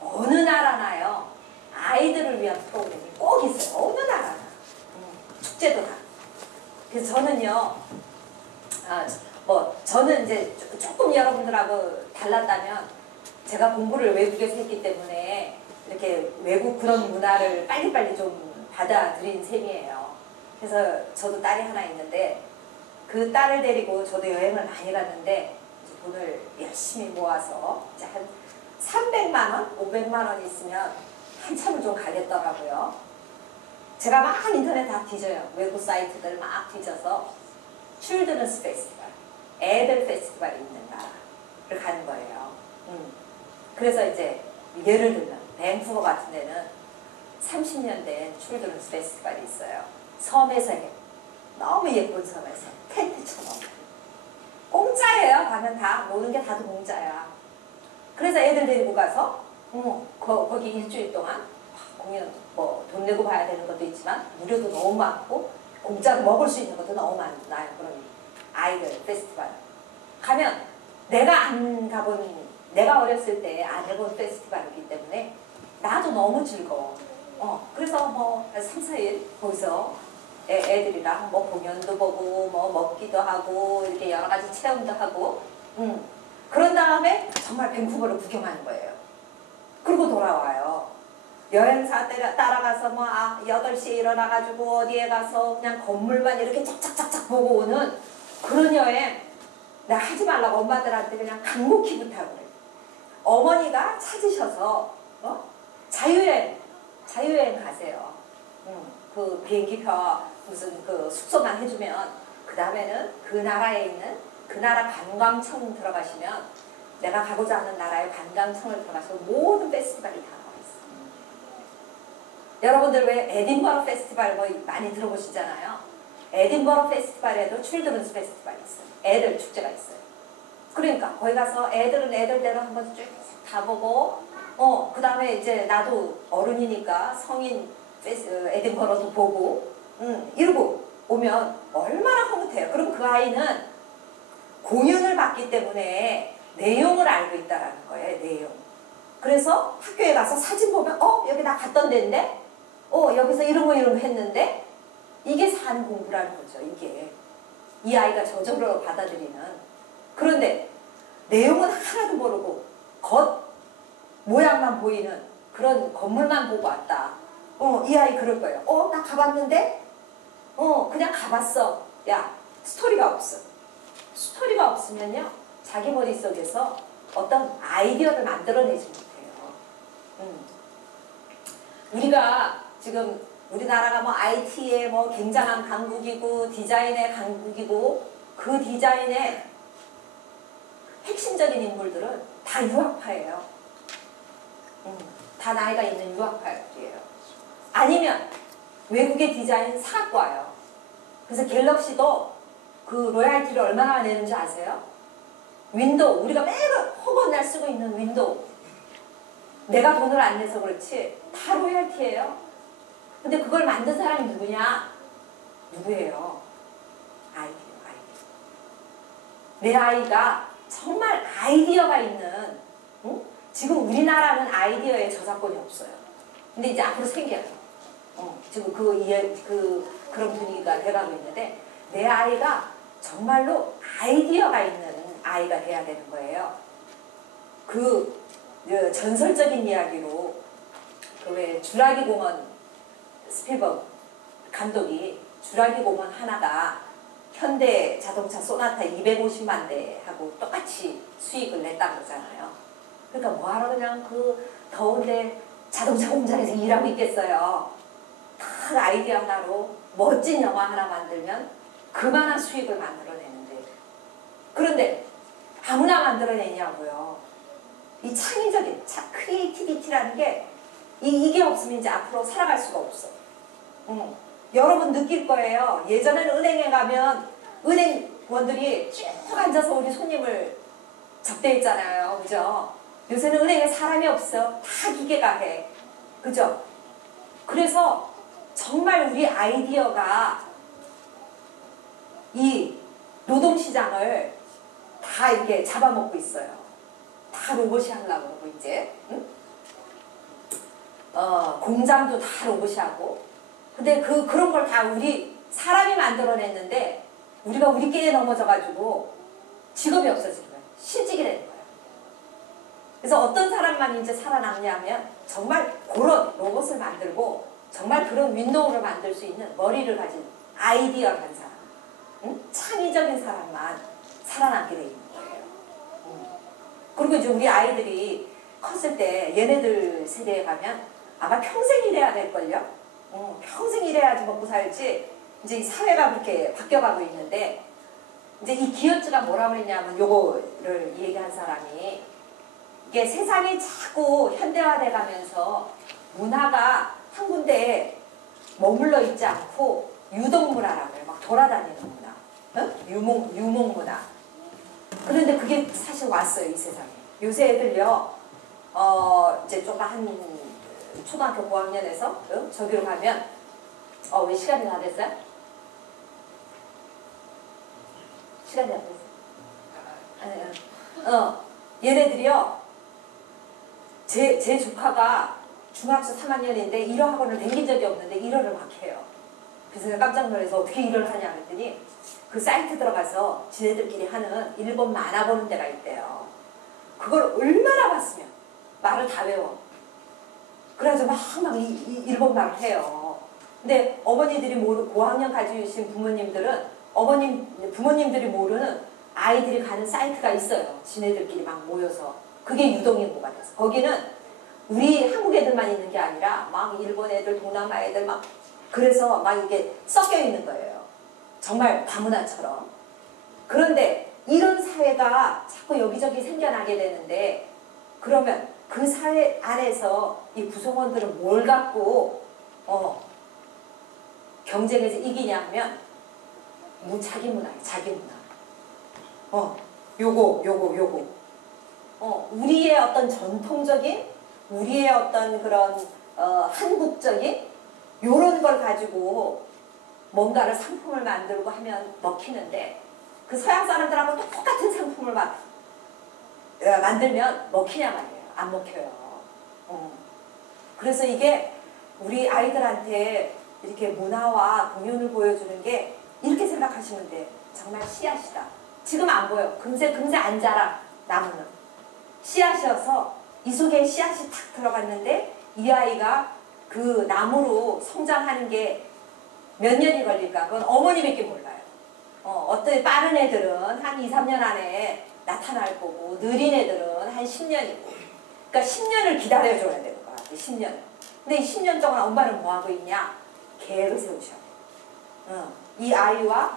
어느 나라나요. 아이들을 위한 프로그램이 꼭 있어요. 어느 나라나. 축제도 다. 그래서 저는요. 저는 이제 조금 여러분들하고 달랐다면 제가 공부를 외국에서 했기 때문에 이렇게 외국 그런 문화를 빨리빨리 좀 받아들인 셈이에요. 그래서 저도 딸이 하나 있는데 그 딸을 데리고 저도 여행을 많이 갔는데 이제 돈을 열심히 모아서 이제 한 300만 원, 500만 원 있으면 한참을 좀 가겠더라고요. 제가 막 인터넷 다 뒤져요. 외국 사이트들 막 뒤져서 칠드런스 페스티벌, 애들 페스티벌이 있는 나라를 가는 거예요. 그래서 이제 예를 들면 밴쿠버 같은 데는 30년 된 칠드런스 페스티벌이 있어요. 섬에서 해. 너무 예쁜 섬에서 텐트처럼 공짜예요. 가면 다 모든 게 다도 공짜야. 그래서 애들 데리고 가서 거기 일주일 동안 공연 뭐 돈 내고 봐야 되는 것도 있지만 무료도 너무 많고 공짜로 먹을 수 있는 것도 너무 많아요. 그런 아이들 페스티벌 가면 내가 어렸을 때 안 해본 페스티벌이기 때문에 나도 너무 즐거워. 그래서 뭐 3, 4일 거기서 애들이랑 뭐 공연도 보고 뭐 먹기도 하고 이렇게 여러 가지 체험도 하고 그런 다음에 정말 밴쿠버를 구경하는 거예요. 그리고 돌아와요. 여행사 따라가서 8시에 일어나가지고 어디에 가서 그냥 건물만 이렇게 쫙쫙쫙쫙 보고 오는 그런 여행 내가 하지 말라고 엄마들한테 그냥 강목히 부탁을 해요. 어머니가 찾으셔서 자유여행 가세요. 그 비행기표 무슨 그 숙소만 해주면 그 다음에는 그 나라에 있는 그 나라 관광청 들어가시면 내가 가고자 하는 나라의 관광청을 들어가서 모든 페스티벌이 다 나와 있어요. 여러분들 왜 에딘버러 페스티벌 뭐 많이 들어보시잖아요. 에딘버러 페스티벌에도 칠드런스 페스티벌이 있어요. 애들 축제가 있어요. 그러니까 거기 가서 애들은 애들대로 한번 쭉 다 보고 그 다음에 이제 나도 어른이니까 성인 에딘버러도 보고 이러고 오면 얼마나 흐뭇해요. 그럼 그 아이는 공연을 봤기 때문에 내용을 알고 있다라는 거예요. 내용. 그래서 학교에 가서 사진 보면 여기 나 갔던 데인데 여기서 이런 거 했는데 이게 산 공부라는 거죠. 이게 이 아이가 저절로 받아들이는. 그런데 내용은 하나도 모르고 겉 모양만 보이는 그런 건물만 보고 왔다. 이 아이 그럴 거예요. 나 가봤는데 그냥 가봤어. 야, 스토리가 없어. 스토리가 없으면요 자기 머릿속에서 어떤 아이디어를 만들어내지 못해요. 우리가 지금 우리나라가 뭐 IT의 뭐 굉장한 강국이고 디자인의 강국이고 그 디자인의 핵심적인 인물들은 다 유학파예요. 다 나이가 있는 유학파들이에요. 아니면 외국의 디자인 사과예요. 그래서 갤럭시도 그 로얄티를 얼마나 내는지 아세요? 윈도우, 우리가 매일 허건 날 쓰고 있는 윈도우. 내가 돈을 안 내서 그렇지 다 로얄티예요. 근데 그걸 만든 사람이 누구냐? 누구예요? 아이디어, 아이디어. 내 아이가 정말 아이디어가 있는, 지금 우리나라는 아이디어에 저작권이 없어요. 근데 이제 앞으로 생겨요. 지금 그런 분위기가 돼가고 있는데 내 아이가 정말로 아이디어가 있는 아이가 돼야 되는 거예요. 그 전설적인 이야기로 그 왜 주라기 공원 스필버그 감독이 주라기 공원 하나가 현대 자동차 소나타 250만 대하고 똑같이 수익을 냈다는 거잖아요. 그러니까 뭐하러 그냥 그 더운데 자동차 공장에서 일하고 있겠어요. 다 아이디어 하나로 멋진 영화 하나 만들면 그만한 수익을 만들어내는데, 그런데 아무나 만들어내냐고요. 이 창의적인 크리에이티비티라는 게 이게 없으면 이제 앞으로 살아갈 수가 없어. 여러분 느낄 거예요. 예전에는 은행에 가면 은행원들이 쭉 앉아서 우리 손님을 접대했잖아요. 그죠? 요새는 은행에 사람이 없어. 다 기계가 해. 그죠? 그래서 정말 우리 아이디어가 이 노동시장을 다 이렇게 잡아먹고 있어요. 다 로봇이 하려고 그러고 이제. 응? 공장도 다 로봇이 하고. 근데 그런 걸 다 우리 사람이 만들어냈는데 우리가 우리끼리 넘어져가지고 직업이 없어지는 거예요. 실직이 되는 거예요. 그래서 어떤 사람만 이제 살아남냐면 정말 그런 로봇을 만들고 정말 그런 윈도우를 만들 수 있는 머리를 가진 아이디어를 한 사람, 응? 창의적인 사람만 살아남게 돼 있는 거예요. 그리고 이제 우리 아이들이 컸을 때 얘네들 세대에 가면 아마 평생 일해야 될걸요? 평생 일해야지 먹고 살지. 이제 이 사회가 그렇게 바뀌어가고 있는데, 이제 이 기어츠가 뭐라고 했냐면 요거를 얘기한 사람이, 이게 세상이 자꾸 현대화돼 가면서 문화가 한 군데에 머물러 있지 않고 유동문화라고 해요. 막 돌아다니는 문화. 응? 유목문화. 그런데 그게 사실 왔어요, 이 세상에. 요새 애들요, 이제 좀 한 초등학교 고학년에서 저기로 가면, 왜 시간이 다 됐어요? 시간이 다 됐어요? 아니요. 얘네들이요, 제 조카가 중학교 3학년인데 1호 학원을 다닌 적이 없는데 1호를 막 해요. 그래서 내가 깜짝 놀라서 어떻게 1호를 하냐 그랬더니 그 사이트 들어가서 지네들끼리 하는 일본 만화 보는 데가 있대요. 그걸 얼마나 봤으면 말을 다 외워. 그래가지고 막 일본 말을 해요. 근데 어머니들이 모르고 고학년 가지신 부모님들은 부모님들이 모르는 아이들이 가는 사이트가 있어요. 지네들끼리 막 모여서. 그게 유동인구가 돼서. 거기는 우리 한국 애들만 있는 게 아니라 막 일본 애들, 동남아 애들 막 그래서 막 이게 섞여 있는 거예요. 정말 다문화처럼. 그런데 이런 사회가 자꾸 여기저기 생겨나게 되는데, 그러면 그 사회 안에서 이 구성원들은 뭘 갖고 경쟁에서 이기냐 하면 자기 문화예요. 자기 문화. 요거. 우리의 어떤 전통적인, 우리의 어떤 그런 한국적인 요런 걸 가지고 뭔가를 상품을 만들고 하면 먹히는데, 그 서양 사람들하고 똑같은 상품을 만들면 먹히냐 말이에요. 안 먹혀요. 그래서 이게 우리 아이들한테 이렇게 문화와 공연을 보여주는 게 이렇게 생각하시면 돼. 정말 씨앗이다. 지금 안 보여. 금세 안 자라. 나무는 씨앗이어서 이 속에 씨앗이 탁 들어갔는데 이 아이가 그 나무로 성장하는 게 몇 년이 걸릴까? 그건 어머니밖에 몰라요. 어떤 빠른 애들은 한 2, 3년 안에 나타날 거고, 느린 애들은 한 10년이고. 그러니까 10년을 기다려줘야 되는 거야. 10년. 근데 이 10년 동안 엄마는 뭐 하고 있냐? 계획을 세우셔야 돼요. 이 아이와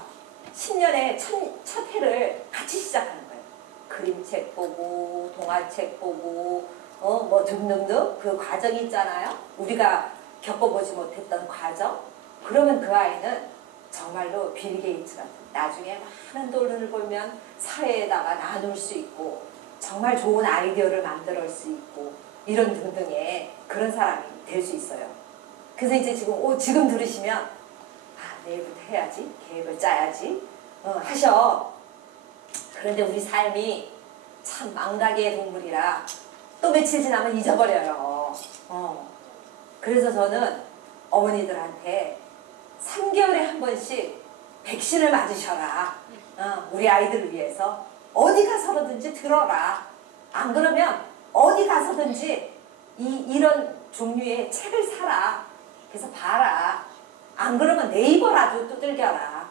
10년의 첫 해를 같이 시작하는 거예요. 그림책 보고, 동화책 보고, 뭐 등등등 그 과정이 있잖아요. 우리가 겪어보지 못했던 과정. 그러면 그 아이는 정말로 빌 게이츠 같은, 나중에 많은 돈을 벌면 사회에다가 나눌 수 있고 정말 좋은 아이디어를 만들 수 있고 이런 등등의 그런 사람이 될 수 있어요. 그래서 이제 지금 들으시면 내일부터 해야지, 계획을 짜야지 하셔. 그런데 우리 삶이 참 망각의 동물이라 또 며칠 지나면 잊어버려요. 그래서 저는 어머니들한테 3개월에 한 번씩 백신을 맞으셔라. 우리 아이들을 위해서. 어디 가서든지 들어라. 안 그러면 어디 가서든지 이런 종류의 책을 사라. 그래서 봐라. 안 그러면 네이버라도 두들겨라.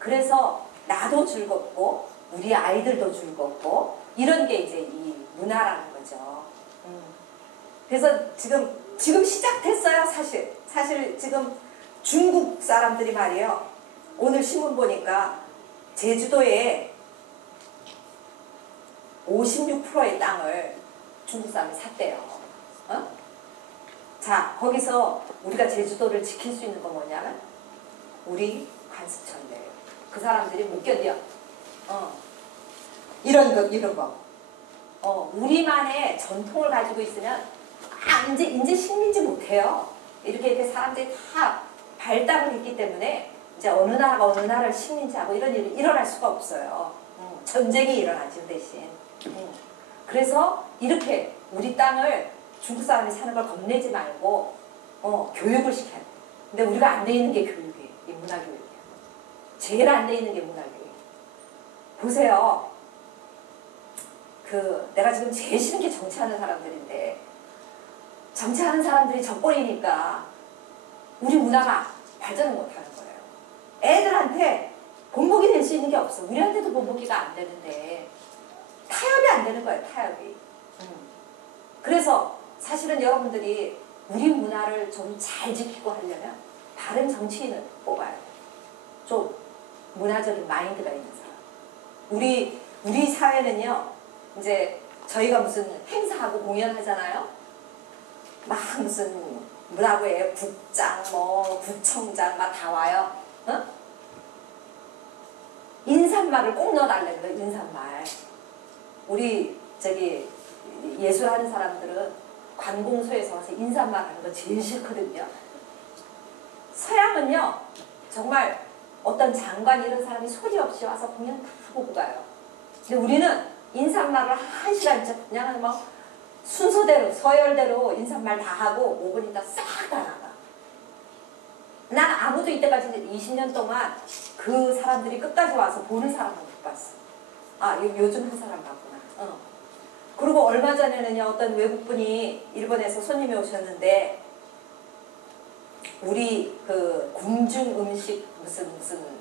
그래서 나도 즐겁고 우리 아이들도 즐겁고 이런 게 이제 이 문화라는 거죠. 그래서 지금 시작됐어요. 사실 지금 중국 사람들이 말이에요. 오늘 신문 보니까 제주도에 56%의 땅을 중국 사람이 샀대요. 어? 자, 거기서 우리가 제주도를 지킬 수 있는 건 뭐냐면 우리 관습천대예요. 그 사람들이 못 견뎌. 이런 거. 우리만의 전통을 가지고 있으면 이제 식민지 못해요. 이렇게 사람들이 다 발달을 했기 때문에 이제 어느 나라가 어느 나라를 식민지하고 이런 일이 일어날 수가 없어요. 전쟁이 일어나지 그 대신. 그래서 이렇게 우리 땅을 중국 사람이 사는 걸 겁내지 말고 교육을 시켜야 돼. 근데 우리가 안 돼 있는 게 교육이에요. 이 문화교육이에요. 제일 안 돼 있는 게 문화교육. 보세요. 내가 지금 제일 싫은 게 정치하는 사람들인데 정치하는 사람들이 젖벌이니까 우리 문화가 발전을 못하는 거예요. 애들한테 본보기 될 수 있는 게 없어. 우리한테도 본보기가 안 되는데 타협이 안 되는 거예요. 타협이. 그래서 사실은 여러분들이 우리 문화를 좀 잘 지키고 하려면 바른 정치인을 뽑아야 돼요. 좀 문화적인 마인드가 있는 사람. 우리 사회는요. 이제 저희가 무슨 행사하고 공연하잖아요. 막 무슨 문화부에 국장, 구청장 막 다 와요. 인사말을 꼭 넣어달라는 거예요. 인사말. 우리 예술하는 사람들은 관공서에서 와서 인사말 하는 거 제일 싫거든요. 서양은요. 정말 어떤 장관 이런 사람이 소리 없이 와서 공연 다 보고 가요. 근데 우리는 인사말을 1시간째 그냥 순서대로 서열대로 인사말 다 하고 5분 있다 싹 다 나가. 난 아무도 이때까지 20년 동안 그 사람들이 끝까지 와서 보는 사람은 못 봤어. 요즘 한 사람 봤구나. 그리고 얼마 전에는요. 어떤 외국분이 일본에서 손님이 오셨는데 우리 궁중 음식 무슨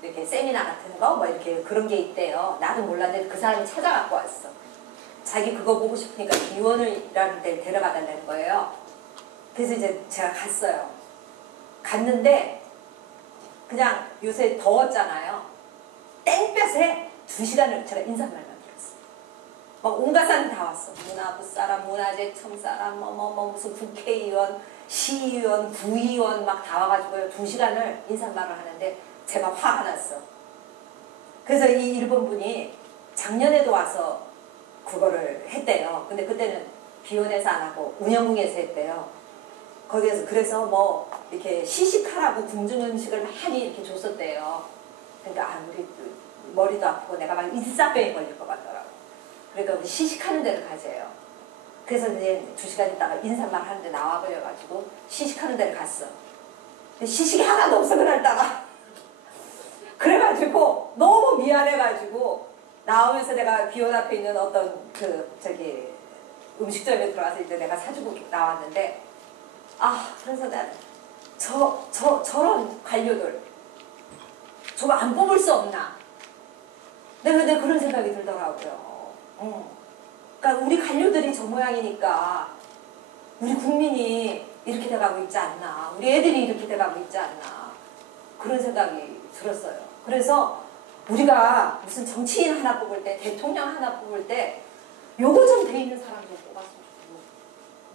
이렇게 세미나 같은 거 이렇게 그런 게 있대요. 나도 몰랐는데 그 사람이 찾아갖고 왔어. 자기 그거 보고 싶으니까 비원이라는 데를 데려가 달라는 거예요. 그래서 이제 제가 갔어요. 갔는데 그냥 요새 더웠잖아요. 땡볕에 2시간을 제가 인사말만 들었어요. 막 온갖 사람이 다 왔어. 문화부 사람, 문화재청 사람, 무슨 국회의원, 시의원, 구의원 막 다 와가지고요. 2시간을 인사말을 하는데 제가 화가 났어. 그래서 이 일본 분이 작년에도 와서 그거를 했대요. 근데 그때는 비원에서 안 하고 운영궁에서 했대요. 거기에서 그래서 이렇게 시식하라고 궁중 음식을 많이 이렇게 줬었대요. 그러니까 우리 머리도 아프고 내가 막 일사병에 걸릴 것 같더라고. 그러니까 우리 시식하는 데를 가재요. 그래서 이제 2시간 있다가 인사말 하는데 나와버려가지고 시식하는 데를 갔어. 근데 시식이 하나도 없어 그날따라. 그래가지고 너무 미안해가지고 나오면서 내가 비원 앞에 있는 어떤 음식점에 들어가서 이제 내가 사주고 나왔는데 그래서 난 저런 관료들 저거 안 뽑을 수 없나. 내가 그런 생각이 들더라고요. 그러니까 우리 관료들이 저 모양이니까 우리 국민이 이렇게 돼가고 있지 않나. 우리 애들이 이렇게 돼가고 있지 않나. 그런 생각이 들었어요. 그래서 우리가 무슨 정치인 하나 뽑을 때, 대통령 하나 뽑을 때 요거 좀 돼 있는 사람 좀 뽑았으면 좋겠고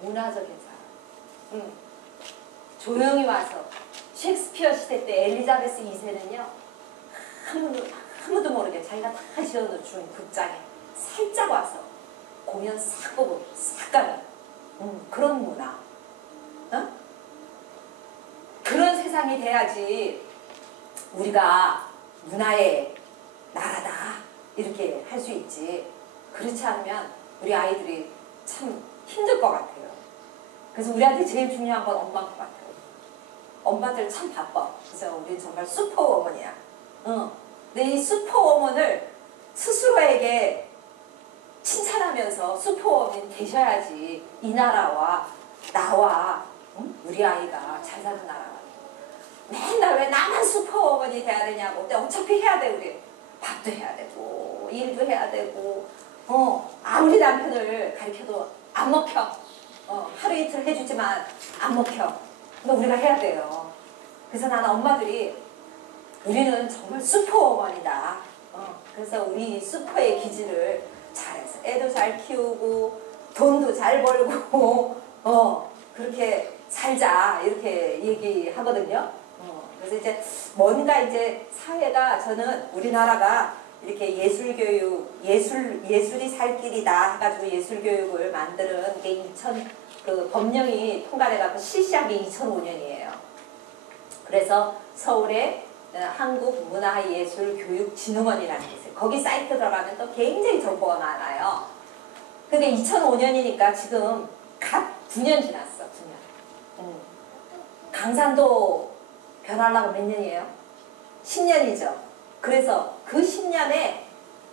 문화적인 사람. 조용히 와서 셰익스피어 시대 때 엘리자베스 2세는요 아무도 모르게 자기가 다 지어놓은 극장에 살짝 와서 공연 싹 보고 싹 가는 그런 문화. 그런 세상이 돼야지 우리가 문화의 나라다 이렇게 할 수 있지. 그렇지 않으면 우리 아이들이 참 힘들 것 같아요. 그래서 우리한테 제일 중요한 건 엄마인 것 같아요. 엄마들 참 바빠. 그래서 우리는 정말 슈퍼워먼이야. 근데 이 슈퍼워먼을 스스로에게 칭찬하면서 슈퍼워먼이 되셔야지 이 나라와 나와 우리 아이가 잘 사는 나라가. 맨날 왜 나만 슈퍼워먼이 돼야 되냐고. 근데 어차피 해야 돼. 우리 밥도 해야 되고 일도 해야 되고 아무리 남편을 가르쳐도 안 먹혀. 하루 이틀 해주지만 안 먹혀. 근데 우리가 해야 돼요. 그래서 나는 엄마들이 우리는 정말 슈퍼워먼이다. 그래서 우리 슈퍼의 기질을 잘해서 애도 잘 키우고 돈도 잘 벌고 그렇게 살자 이렇게 얘기하거든요. 그래서 이제 뭔가 이제 사회가 저는 우리나라가 이렇게 예술이 살 길이다 해가지고 예술교육을 만드는 게 그 법령이 통과돼가지고 실시한 게 2005년이에요. 그래서 서울에 한국문화예술교육진흥원이라는 게 있어요. 거기 사이트 들어가면 또 굉장히 정보가 많아요. 근데 2005년이니까 지금 갓 9년 지났어. 9년. 강산도 변하려고 몇 년이에요? 10년이죠. 그래서 그 10년에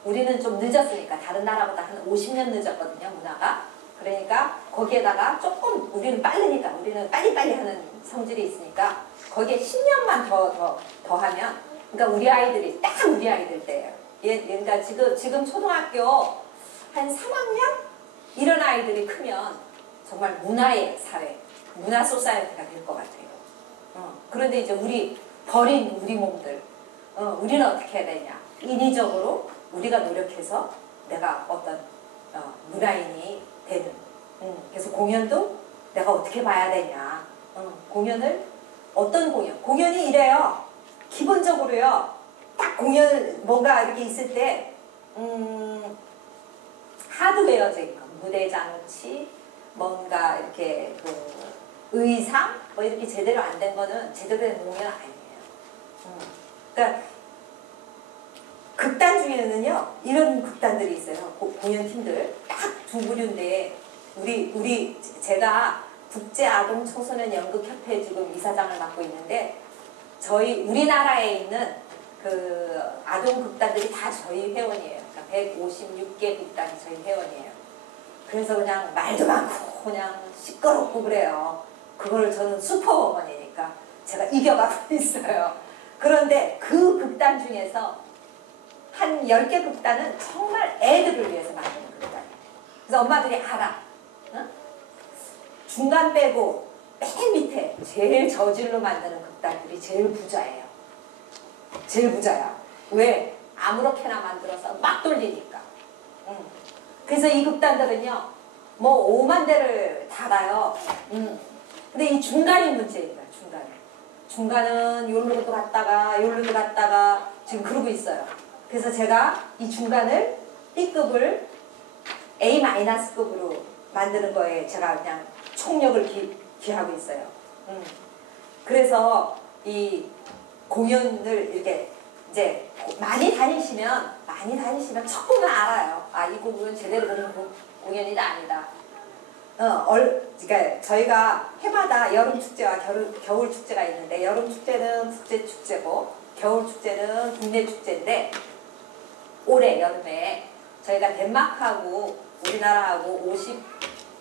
우리는 좀 늦었으니까 다른 나라보다 한 50년 늦었거든요. 문화가. 그러니까 거기에다가 조금 우리는 빠르니까 우리는 빨리빨리 하는 성질이 있으니까 거기에 10년만 더 하면 그러니까 우리 아이들이 딱 우리 아이들 때예요. 그러니까 지금 초등학교 한 3학년 이런 아이들이 크면 정말 문화의 사회, 문화 소사이어티가 될 것 같아요. 그런데 이제 우리 버린 우리 몸들, 우리는 어떻게 해야 되냐? 인위적으로 우리가 노력해서 내가 어떤 문화인이 되는. 그래서 공연도 내가 어떻게 봐야 되냐? 공연을 어떤 공연이 이래요. 기본적으로요. 딱 공연 뭔가 이렇게 있을 때 하드웨어적인 거, 무대 장치, 뭔가 이렇게 그 의상 뭐 이렇게 제대로 안 된 거는 제대로 된 공연 아니에요. 그러니까 극단 중에는요 이런 극단들이 있어요. 공연팀들 딱 두 부류인데 제가 국제아동청소년연극협회 지금 이사장을 맡고 있는데 우리나라에 있는 그 아동극단들이 다 저희 회원이에요. 그러니까 156개 극단이 저희 회원이에요. 그래서 그냥 말도 많고 그냥 시끄럽고 그래요. 그걸 저는 슈퍼워먼이니까 제가 이겨가고 있어요. 그런데 그 극단 중에서 한 10개 극단은 정말 애들을 위해서 만드는 극단이에요. 그래서 엄마들이 알아. 중간 빼고 맨 밑에 제일 저질로 만드는 극단들이 제일 부자예요. 제일 부자야. 왜? 아무렇게나 만들어서 막 돌리니까. 그래서 이 극단들은요, 뭐 5만 대를 달아요. 근데 이 중간이 문제인 거야, 중간은 요로도 갔다가, 요로도 갔다가 지금 그러고 있어요. 그래서 제가 이 중간을 B급을 A-급으로 만드는 거에 제가 그냥 총력을 기하고 있어요. 그래서 이 공연을 이렇게 이제 많이 다니시면 첫 보면 알아요. 아, 이 공연은 제대로 된 공연이다 아니다. 그러니까 저희가 해마다 여름 축제와 겨울 축제가 있는데 여름 축제는 국제 축제고 겨울 축제는 국내 축제인데 올해 여름에 저희가 덴마크하고 우리나라하고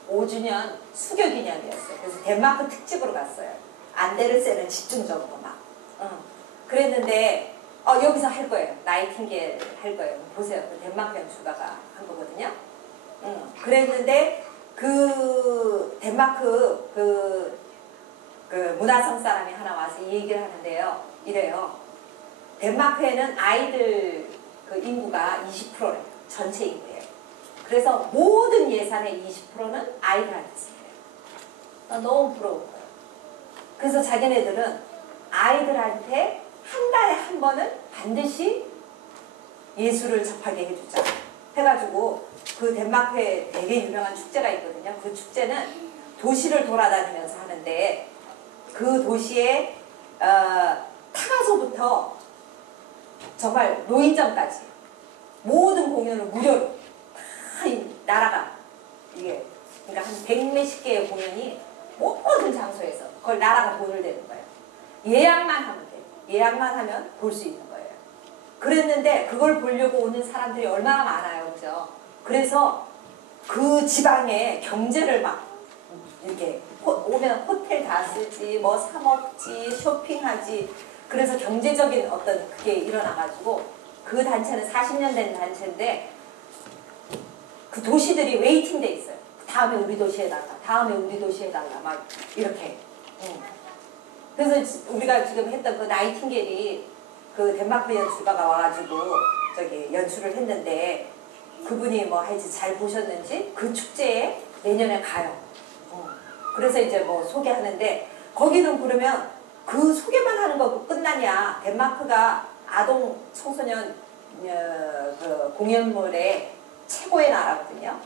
55주년 수교 기념이었어요. 그래서 덴마크 특집으로 갔어요. 안데르센을 집중적으로 막. 그랬는데 여기서 할 거예요. 나이팅게일 할 거예요. 보세요. 그 덴마크 연출가가 한 거거든요. 그랬는데 그 덴마크 그 문화성 사람이 하나 와서 이 얘기를 하는데요. 이래요. 덴마크에는 아이들 그 인구가 20%래요. 전체 인구예요. 그래서 모든 예산의 20%는 아이들한테 쓰여요. 너무 부러운 거예요. 그래서 자기네들은 아이들한테 한 달에 한 번은 반드시 예술을 접하게 해주자 해가지고 그 덴마크에 되게 유명한 축제가 있거든요. 그 축제는 도시를 돌아다니면서 하는데 그 도시의 타가소부터 정말 노인정까지 모든 공연을 무료로 다 나라가 이게 그러니까 한 100몇십 개의 공연이 모든 장소에서 그걸 나라가 돈을 내는 거예요. 예약만 하면 돼요. 예약만 하면 볼 수 있는 거예요. 그랬는데 그걸 보려고 오는 사람들이 얼마나 많아요. 그죠? 그래서 그 지방의 경제를 막 이렇게 오면 호텔 다 쓰지 뭐 사 먹지 쇼핑하지 그래서 경제적인 어떤 그게 일어나가지고 그 단체는 40년 된 단체인데 그 도시들이 웨이팅돼 있어요. 다음에 우리 도시에 달라 다음에 우리 도시에 달라 막 이렇게 그래서 우리가 지금 했던 그 나이팅게일이 그 덴마크 연출가가 와가지고 저기 연출을 했는데 그분이 뭐 하여튼 잘 보셨는지 그 축제에 내년에 가요. 그래서 이제 뭐 소개하는데 거기는 그러면 그 소개만 하는 거 끝나냐. 덴마크가 아동 청소년 그 공연물의 최고의 나라거든요.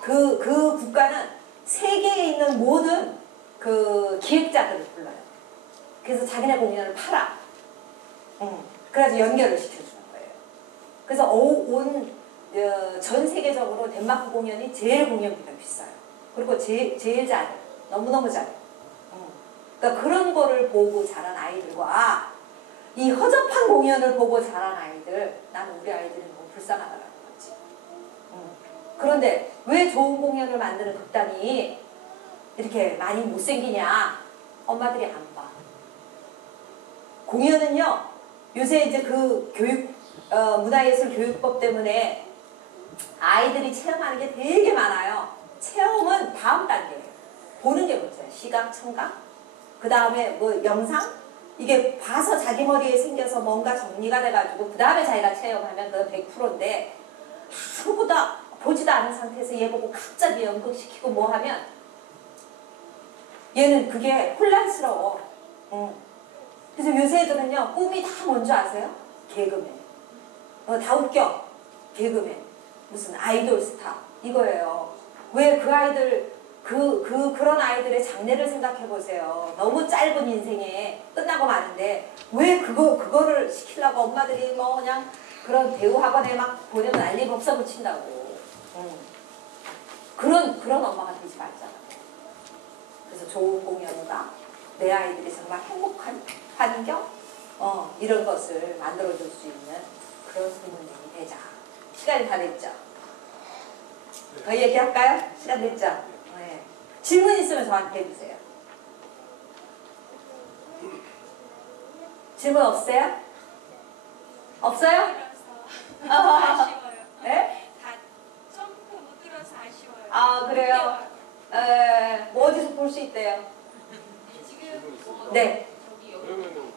그 국가는 세계에 있는 모든 그 기획자들을 불러요. 그래서 자기네 공연을 팔아. 그래서 연결을 시켜주는 거예요. 그래서 전 세계적으로 덴마크 공연이 제일 공연비가 비싸요. 그리고 제일 잘해. 너무너무 잘해. 그러니까 그런 거를 보고 자란 아이들과 이 허접한 공연을 보고 자란 아이들, 나는 우리 아이들이 너무 불쌍하다라는 거지. 그런데 왜 좋은 공연을 만드는 극단이 이렇게 많이 못생기냐? 엄마들이 안 봐. 공연은요, 요새 이제 그 문화예술교육법 때문에 아이들이 체험하는 게 되게 많아요. 체험은 다음 단계예요. 보는 게 문제예요. 시각, 청각, 그 다음에 뭐 영상, 이게 봐서 자기 머리에 생겨서 뭔가 정리가 돼가지고 그 다음에 자기가 체험하면 그건 100%인데 아무것도 보지도 않은 상태에서 얘 보고 갑자기 연극시키고 뭐 하면 얘는 그게 혼란스러워. 그래서 요새 애들은요, 꿈이 다 뭔지 아세요? 개그맨. 다 웃겨. 개그맨. 무슨 아이돌 스타. 이거예요. 왜 그 아이들, 그런 아이들의 장래를 생각해 보세요. 너무 짧은 인생에 끝나고 마는데, 왜 그거를 시키려고 엄마들이 뭐 그냥 그런 배우 학원에 막 보내고 난리 법석 붙인다고. 그런 엄마가 되지 말잖아. 그래서 좋은 공연과 내 아이들이 정말 행복한 환경, 이런 것을 만들어줄 수 있는 그런 부모님이 되자. 시간이 다 됐죠? 더 얘기할까요? 시간 됐죠? 네. 질문 있으면 저한테 해주세요. 질문 없어요? 없어요? 아쉬워요. 네? 다 처음부터 못 들어서 아쉬워요. 아, 그래요? 뭐 어디서 볼 수 있대요? 지금 뭐 네. 저기 여기 그러면은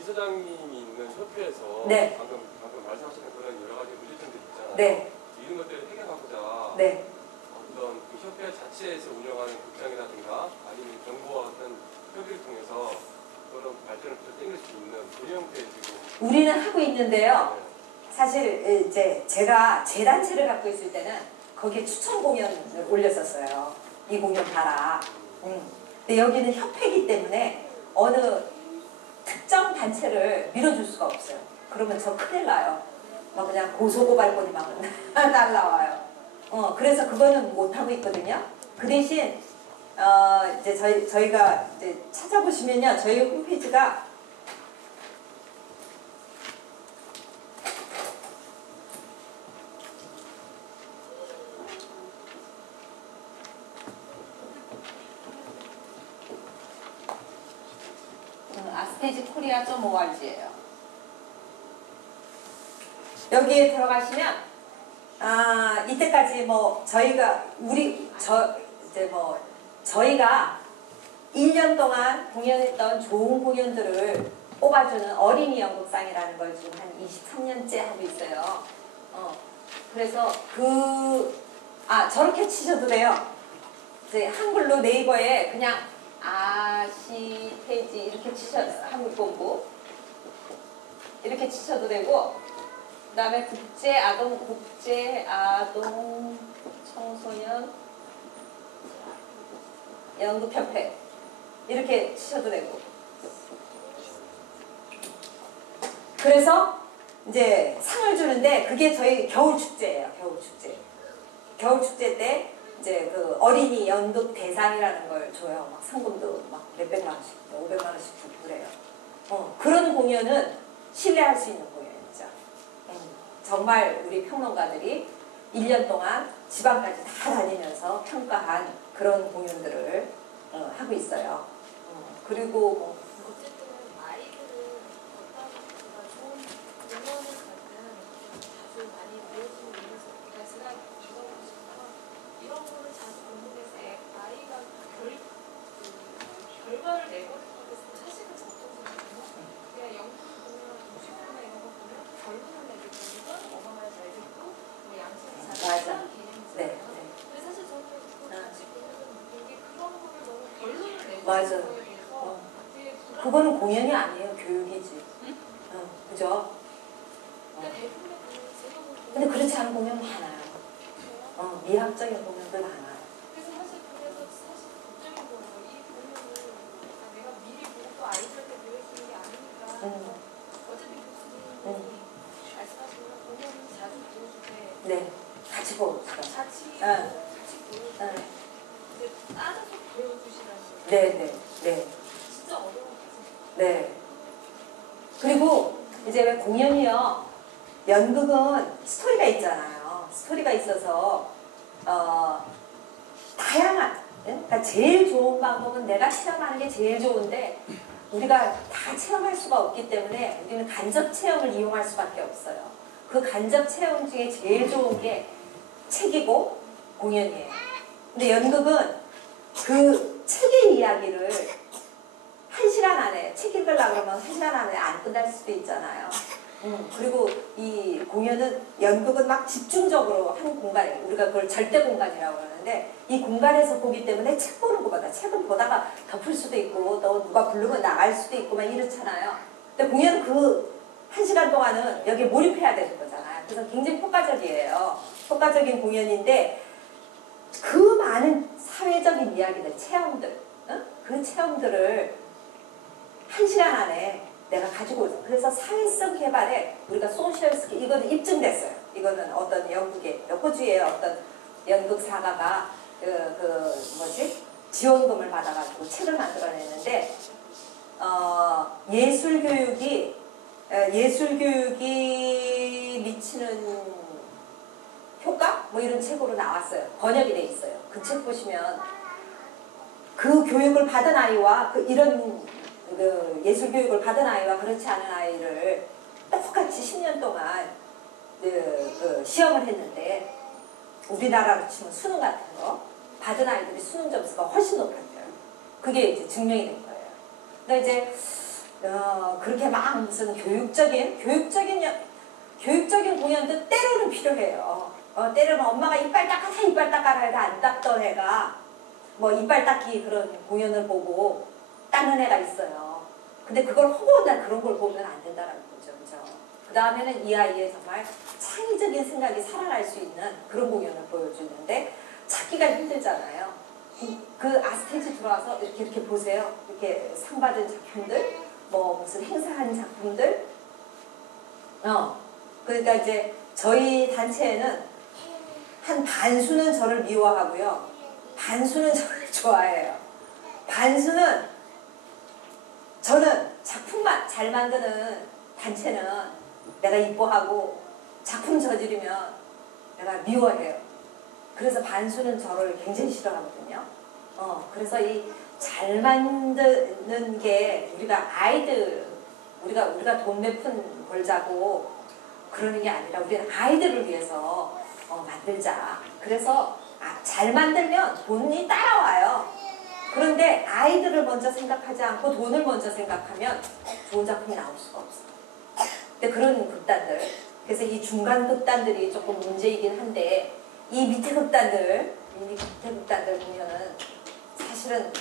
이사장님이 있는 협회에서 네. 방금 말씀하시는 그런 여러 가지 문제점들이 있잖아요. 네. 이런 것들을 해결하고자 네. 어떤 그 협회 자체에서 운영하는 극장이라든가 아니면 정부와 어떤 협의를 통해서 그런 발전을 더 땡길 수 있는 그런 형태의 지금 우리는 하고 있는데요. 사실 이제 제가 제 단체를 갖고 있을 때는 거기에 추천 공연을 올렸었어요. 이 공연 봐라. 근데 여기는 협회이기 때문에 어느 특정 단체를 밀어줄 수가 없어요. 그러면 저 큰일 나요. 막 그냥 고소고발권이 막 날라와요. 그래서 그거는 못하고 있거든요. 그 대신 이제 저희가 이제 찾아보시면요. 저희 홈페이지가 아스테지 코리아.org예요. 여기에 들어가시면 이때까지 뭐 저희가 1년 동안 공연했던 좋은 공연들을 뽑아주는 어린이 연극상이라는 걸 지금 한 23년째 하고 있어요. 그래서 저렇게 치셔도 돼요. 이제 한글로 네이버에 그냥 아시테지 이렇게 한국 공부 이렇게 치셔도 되고, 그 다음에 국제아동 청소년 연극협회 이렇게 치셔도 되고, 그래서 이제 상을 주는데 그게 저희 겨울축제예요. 겨울축제 때 이제 그 어린이 연극 대상이라는 걸 줘요. 막 상금도 막 몇백만 원씩, 500만 원씩 주고 그래요. 그런 공연은 신뢰할 수 있는 공연이죠. 정말 우리 평론가들이 1년 동안 지방까지 다 다니면서 평가한 그런 공연들을 하고 있어요. 그리고 어쨌든 아이들은 어떤 좋은 공연을 가든 자주 많이 보여주고 이래서 제가 물어보고 싶은 건 이런 거를 자주 보는 데서 아이가 결과를 내는 맞아. 거에 대해서 되게 불안. 그거는 공연이 아니에요. 교육이지. 그죠? 그러니까 대부분의 제가 보기에는 근데 그렇지 않은 공연 많아요. 그래요. 미학적인 공연들 많아요. 그래서 사실 걱정인 거예요. 이 공연을 내가 미리 보고 또 아이들한테 보여주는 게 아니니까. 어차피 교수님이 말씀하신 건 공연은 자주 보여줄 때 네. 같이 보고 있어요. 같이 보여줄 때 이제 따져서 보여주시라는 거예요. 네. 진짜 어려운 거죠. 네. 그리고 이제 왜 공연이요. 연극은 스토리가 있잖아요. 스토리가 있어서 다양한. 그러니까 제일 좋은 방법은 내가 체험하는 게 제일 좋은데 우리가 다 체험할 수가 없기 때문에 우리는 간접 체험을 이용할 수밖에 없어요. 그 간접 체험 중에 제일 좋은 게 책이고 공연이에요. 근데 연극은 그 책의 이야기를 1시간 안에 책 읽으려고 그러면 1시간 안에 안 끝날 수도 있잖아요. 그리고 이 공연은 연극은 막 집중적으로 한 공간에 우리가 그걸 절대 공간이라고 하는데 이 공간에서 보기 때문에 책 보는 것보다 책은 보다가 덮을 수도 있고 또 누가 부르면 나갈 수도 있고 막 이렇잖아요. 근데 공연은 그 1시간 동안은 여기에 몰입해야 되는 거잖아요. 그래서 굉장히 효과적이에요. 효과적인 공연인데 그 많은 사회적인 이야기들, 체험들, 그 체험들을 1시간 안에 내가 가지고 오죠. 그래서 사회성 개발에 우리가 소셜 스킬, 이거는 입증됐어요. 이거는 어떤 영국의, 호주의 어떤 연극 사가가 지원금을 받아가지고 책을 만들어냈는데, 예술 교육이 미치는 효과? 뭐 이런 책으로 나왔어요. 번역이 돼 있어요. 그 책 보시면 그 교육을 받은 아이와 이런 예술 교육을 받은 아이와 그렇지 않은 아이를 똑같이 10년 동안 시험을 했는데 우리나라로 치면 수능 같은 거 받은 아이들이 수능 점수가 훨씬 높았대요. 그게 이제 증명이 된 거예요. 근데 이제 그렇게 막 무슨 교육적인 공연도 때로는 필요해요. 때로는 엄마가 이빨 닦아라 해도 안 닦던 애가 뭐 이빨 닦기 그런 공연을 보고 닦는 애가 있어요. 근데 그걸 허구한 그런 걸 보면 안 된다라는 거죠. 그죠? 그 다음에는 이 아이의 정말 창의적인 생각이 살아날 수 있는 그런 공연을 보여주는데 찾기가 힘들잖아요. 그 아스테지 들어와서 이렇게 보세요. 이렇게 상 받은 작품들, 뭐 무슨 행사한 작품들. 그러니까 이제 저희 단체에는 한 반수는 저를 미워하고요. 반수는 저를 좋아해요. 반수는 저는 작품만 잘 만드는 단체는 내가 이뻐하고 작품 저지르면 내가 미워해요. 그래서 반수는 저를 굉장히 싫어하거든요. 그래서 이 잘 만드는 게 우리가 우리가 돈 몇 푼 벌자고 그러는 게 아니라 우리는 아이들을 위해서 만들자. 그래서 잘 만들면 돈이 따라와요. 그런데 아이들을 먼저 생각하지 않고 돈을 먼저 생각하면 좋은 작품이 나올 수가 없어요. 근데 그런 극단들, 그래서 이 중간 극단들이 조금 문제이긴 한데 이 밑에 극단들 보면은 사실은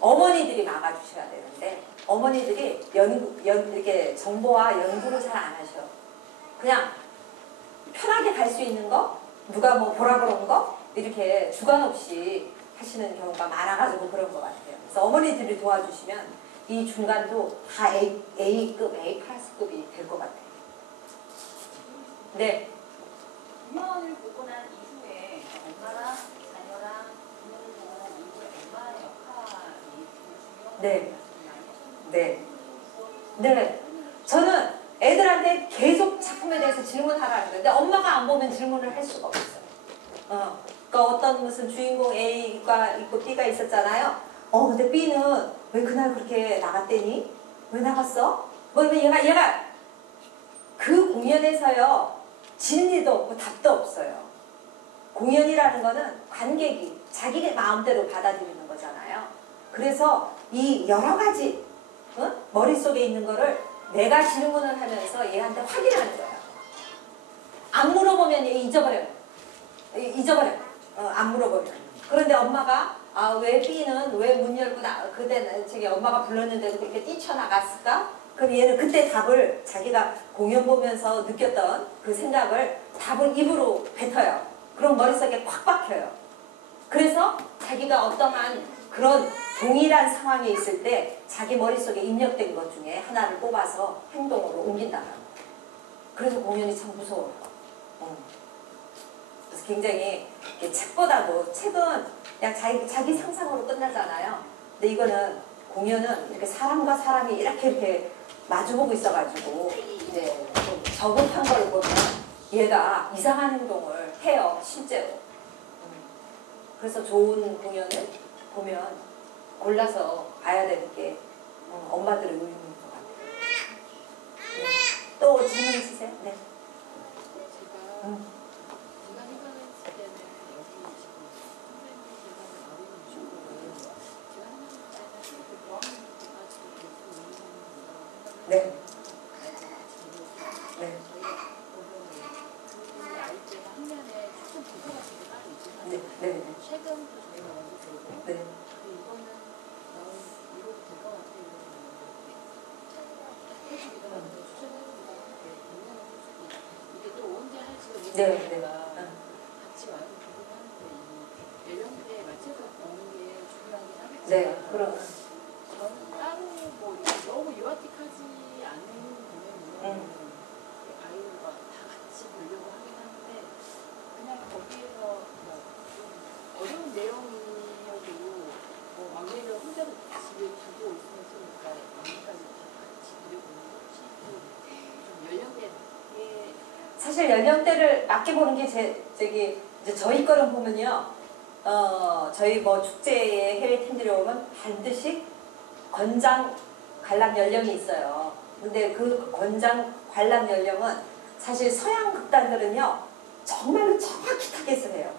어머니들이 막아주셔야 되는데 어머니들이 이렇게 정보와 연구를 잘 안 하셔. 그냥 편하게 갈 수 있는 거, 누가 뭐 보라 그런 거 이렇게 주관 없이 하시는 경우가 많아가지고 그런 것 같아요. 그래서 어머니들이 도와주시면 이 중간도 다 A급, A 클래스급이 될 것 같아요. 네. 공연을 보고 난 이후에 엄마랑 자녀랑 공연을 보고 난 이후에 엄마의 역할이 중요한 네. 네. 저는 애들한테 계속 작품에 대해서 질문하라는 거예요. 근데 엄마가 안 보면 질문을 할 수가 없어요. 그러니까 어떤 무슨 주인공 A가 있고 B가 있었잖아요. 근데 B는 왜 그날 그렇게 나갔대니? 왜 나갔어? 얘가 그 공연에서요. 진리도 없고 답도 없어요. 공연이라는 거는 관객이 자기 마음대로 받아들이는 거잖아요. 그래서 이 여러 가지 머릿속에 있는 거를 내가 질문을 하면서 얘한테 확인하는 거예요. 안 물어보면 얘 잊어버려요. 안 물어보면. 그런데 엄마가 아, 왜 B는 왜 문 열고 그때는 저기 엄마가 불렀는데도 그렇게 뛰쳐나갔을까? 그럼 얘는 그때 답을 자기가 공연 보면서 느꼈던 그 생각을 답을 입으로 뱉어요. 그럼 머릿속에 콱 박혀요. 그래서 자기가 어떠한 그런 동일한 상황에 있을 때 자기 머릿속에 입력된 것 중에 하나를 뽑아서 행동으로 옮긴다는 거예요. 그래서 공연이 참 무서워요. 그래서 굉장히 책보다도 책은 그냥 자기 상상으로 끝나잖아요. 근데 이거는 공연은 이렇게 사람과 사람이 이렇게 마주보고 있어가지고 이제 좀 저급한 걸 보면 얘가 이상한 행동을 해요, 실제로. 그래서 좋은 공연을 보면 골라서 봐야 되는 게 엄마들의 의무인 것 같아요. 네. 또 질문 있으세요? 네. 제가 생각했을 때는 여기 지금 선생님이 제가 아리는 주셨거든요. 제가 생각했을 때는 그 고학년 때까지 계속 있는 거라고 네. 생각해요. 네. 그 아이 때는 학년에 추천 부서 같은 게 따로 있지만 네. 네. 최근부터 저희가 먼저 들고 네. 이거는 난 이러도 될 것 같아 이러면 해주기도 하고 추천해주기도 하고 공연을 해주고 이게 또 언제 할지도 네. 모르니까 네. 같이 와서 보긴 하는데 이 연령대에 맞춰서 보는 게 중요하긴 하겠지만 네. 그럼. 저는 따로 뭐 이렇게 너무 유아틱하지 않은 공연은 아이들과 다 같이 보려고 하긴 하는데 그냥 거기에서 뭐 좀 어려운 내용이어도 뭐 막내를 혼자 집에 두고 있으면 좋으니까 막내까지 다 같이 보려고 하는 것이 좀 연령대에 사실 연령대를 맞게 보는 게 저기 이제 저희 거를 보면요. 저희 뭐 축제에 해외 팀들이 오면 반드시 권장 관람 연령이 있어요. 근데 그 권장 관람 연령은 사실 서양 극단들은요. 정말로 정확히 타겟을 해요.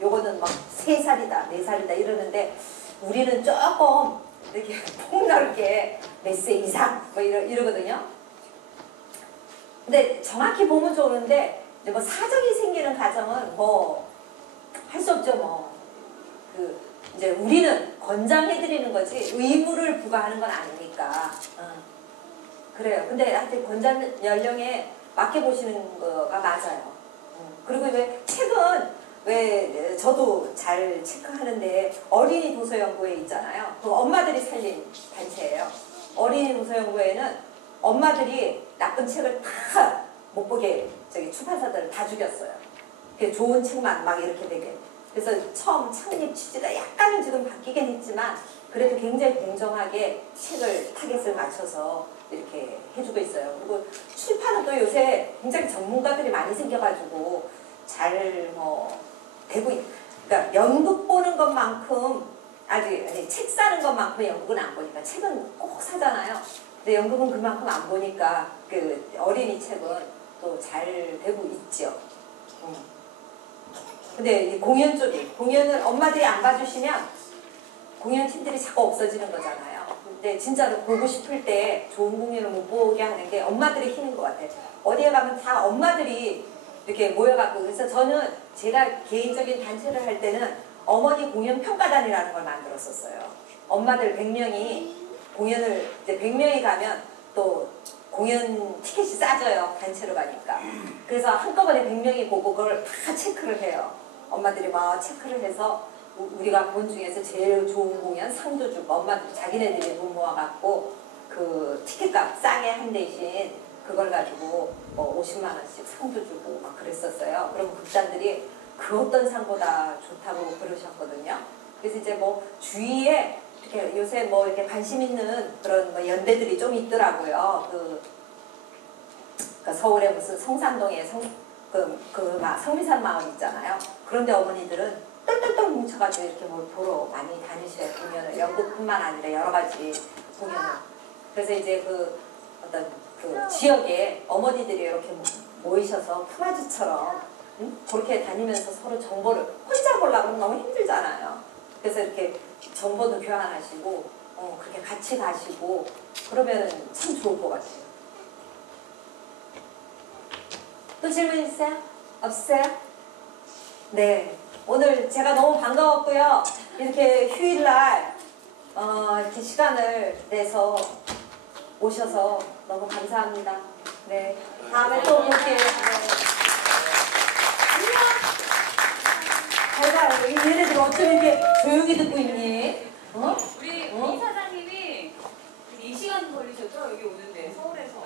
요거는 막 3살이다, 4살이다 이러는데 우리는 조금 이렇게 폭넓게 몇 세 이상 뭐 이러거든요. 근데 정확히 보면 좋은데 이제 뭐 사정이 생기는 가정은 뭐 할 수 없죠. 뭐 이제 우리는 권장해드리는 거지 의무를 부과하는 건 아니니까. 그래요. 근데 하여튼 권장 연령에 맞게 보시는 거가 맞아요. 그리고 왜 책은 왜 저도 잘 체크하는데 어린이 도서연구회 있잖아요. 그 엄마들이 살린 단체예요. 어린이 도서연구회는 엄마들이 나쁜 책을 다 못 보게 저기 출판사들을 다 죽였어요. 좋은 책만 막 이렇게 되게. 그래서 처음 창립 취지가 약간은 지금 바뀌긴 했지만 그래도 굉장히 공정하게 책을 타겟을 맞춰서 이렇게 해주고 있어요. 그리고 출판은 또 요새 굉장히 전문가들이 많이 생겨가지고 잘 뭐 되고 그러니까 연극 보는 것만큼 아니 책 사는 것만큼 연극은 안 보니까 책은 꼭 사잖아요. 근데 연극은 그만큼 안 보니까 그 어린이 책은 또 잘 되고 있죠. 근데 이 공연 쪽이 공연을 엄마들이 안 봐주시면 공연 팀들이 자꾸 없어지는 거잖아요. 근데 진짜로 보고 싶을 때 좋은 공연을 못 보게 하는 게 엄마들의 힘인 것 같아요. 어디에 가면 다 엄마들이 이렇게 모여갖고 그래서 저는 제가 개인적인 단체를 할 때는 어머니 공연 평가단이라는 걸 만들었었어요. 엄마들 100명이 공연을 이제 100명이 가면 또 공연 티켓이 싸져요. 단체로 가니까. 그래서 한꺼번에 100명이 보고 그걸 다 체크를 해요. 엄마들이 막 체크를 해서 우리가 본 중에서 제일 좋은 공연 상도 주고 엄마들이 자기네들이 돈 모아갖고 그 티켓값 싸게 한 대신 그걸 가지고 뭐 50만 원씩 상도 주고 막 그랬었어요. 그럼 극단들이 그 어떤 상보다 좋다고 그러셨거든요. 그래서 이제 뭐 주위에 이렇게 요새 뭐 이렇게 관심 있는 그런 뭐 연대들이 좀 있더라고요. 그러니까 서울에 무슨 성산동에 성미산 마을 있잖아요. 그런데 어머니들은 똘똘똘 뭉쳐가지고 이렇게 뭘 보러 많이 다니셔요. 공연을 연극뿐만 아니라 여러 가지 공연을. 그래서 이제 그 어떤 그 지역에 어머니들이 이렇게 모이셔서 품앗이처럼 그렇게 다니면서 서로 정보를 혼자 보려고 하면 너무 힘들잖아요. 그래서 이렇게 정보도 교환하시고 그렇게 같이 가시고 그러면 참 좋을 것 같아요. 또 질문 있어요? 없어요? 네. 오늘 제가 너무 반가웠고요. 이렇게 휴일날 이렇게 시간을 내서 오셔서 너무 감사합니다. 네, 다음에 또 볼게요. 제가 얘네들 어쩜 이렇게 조용히 듣고 있니? 어? 우리 어? 이사장님이 2시간 걸리셨죠? 여기 오는데 서울에서.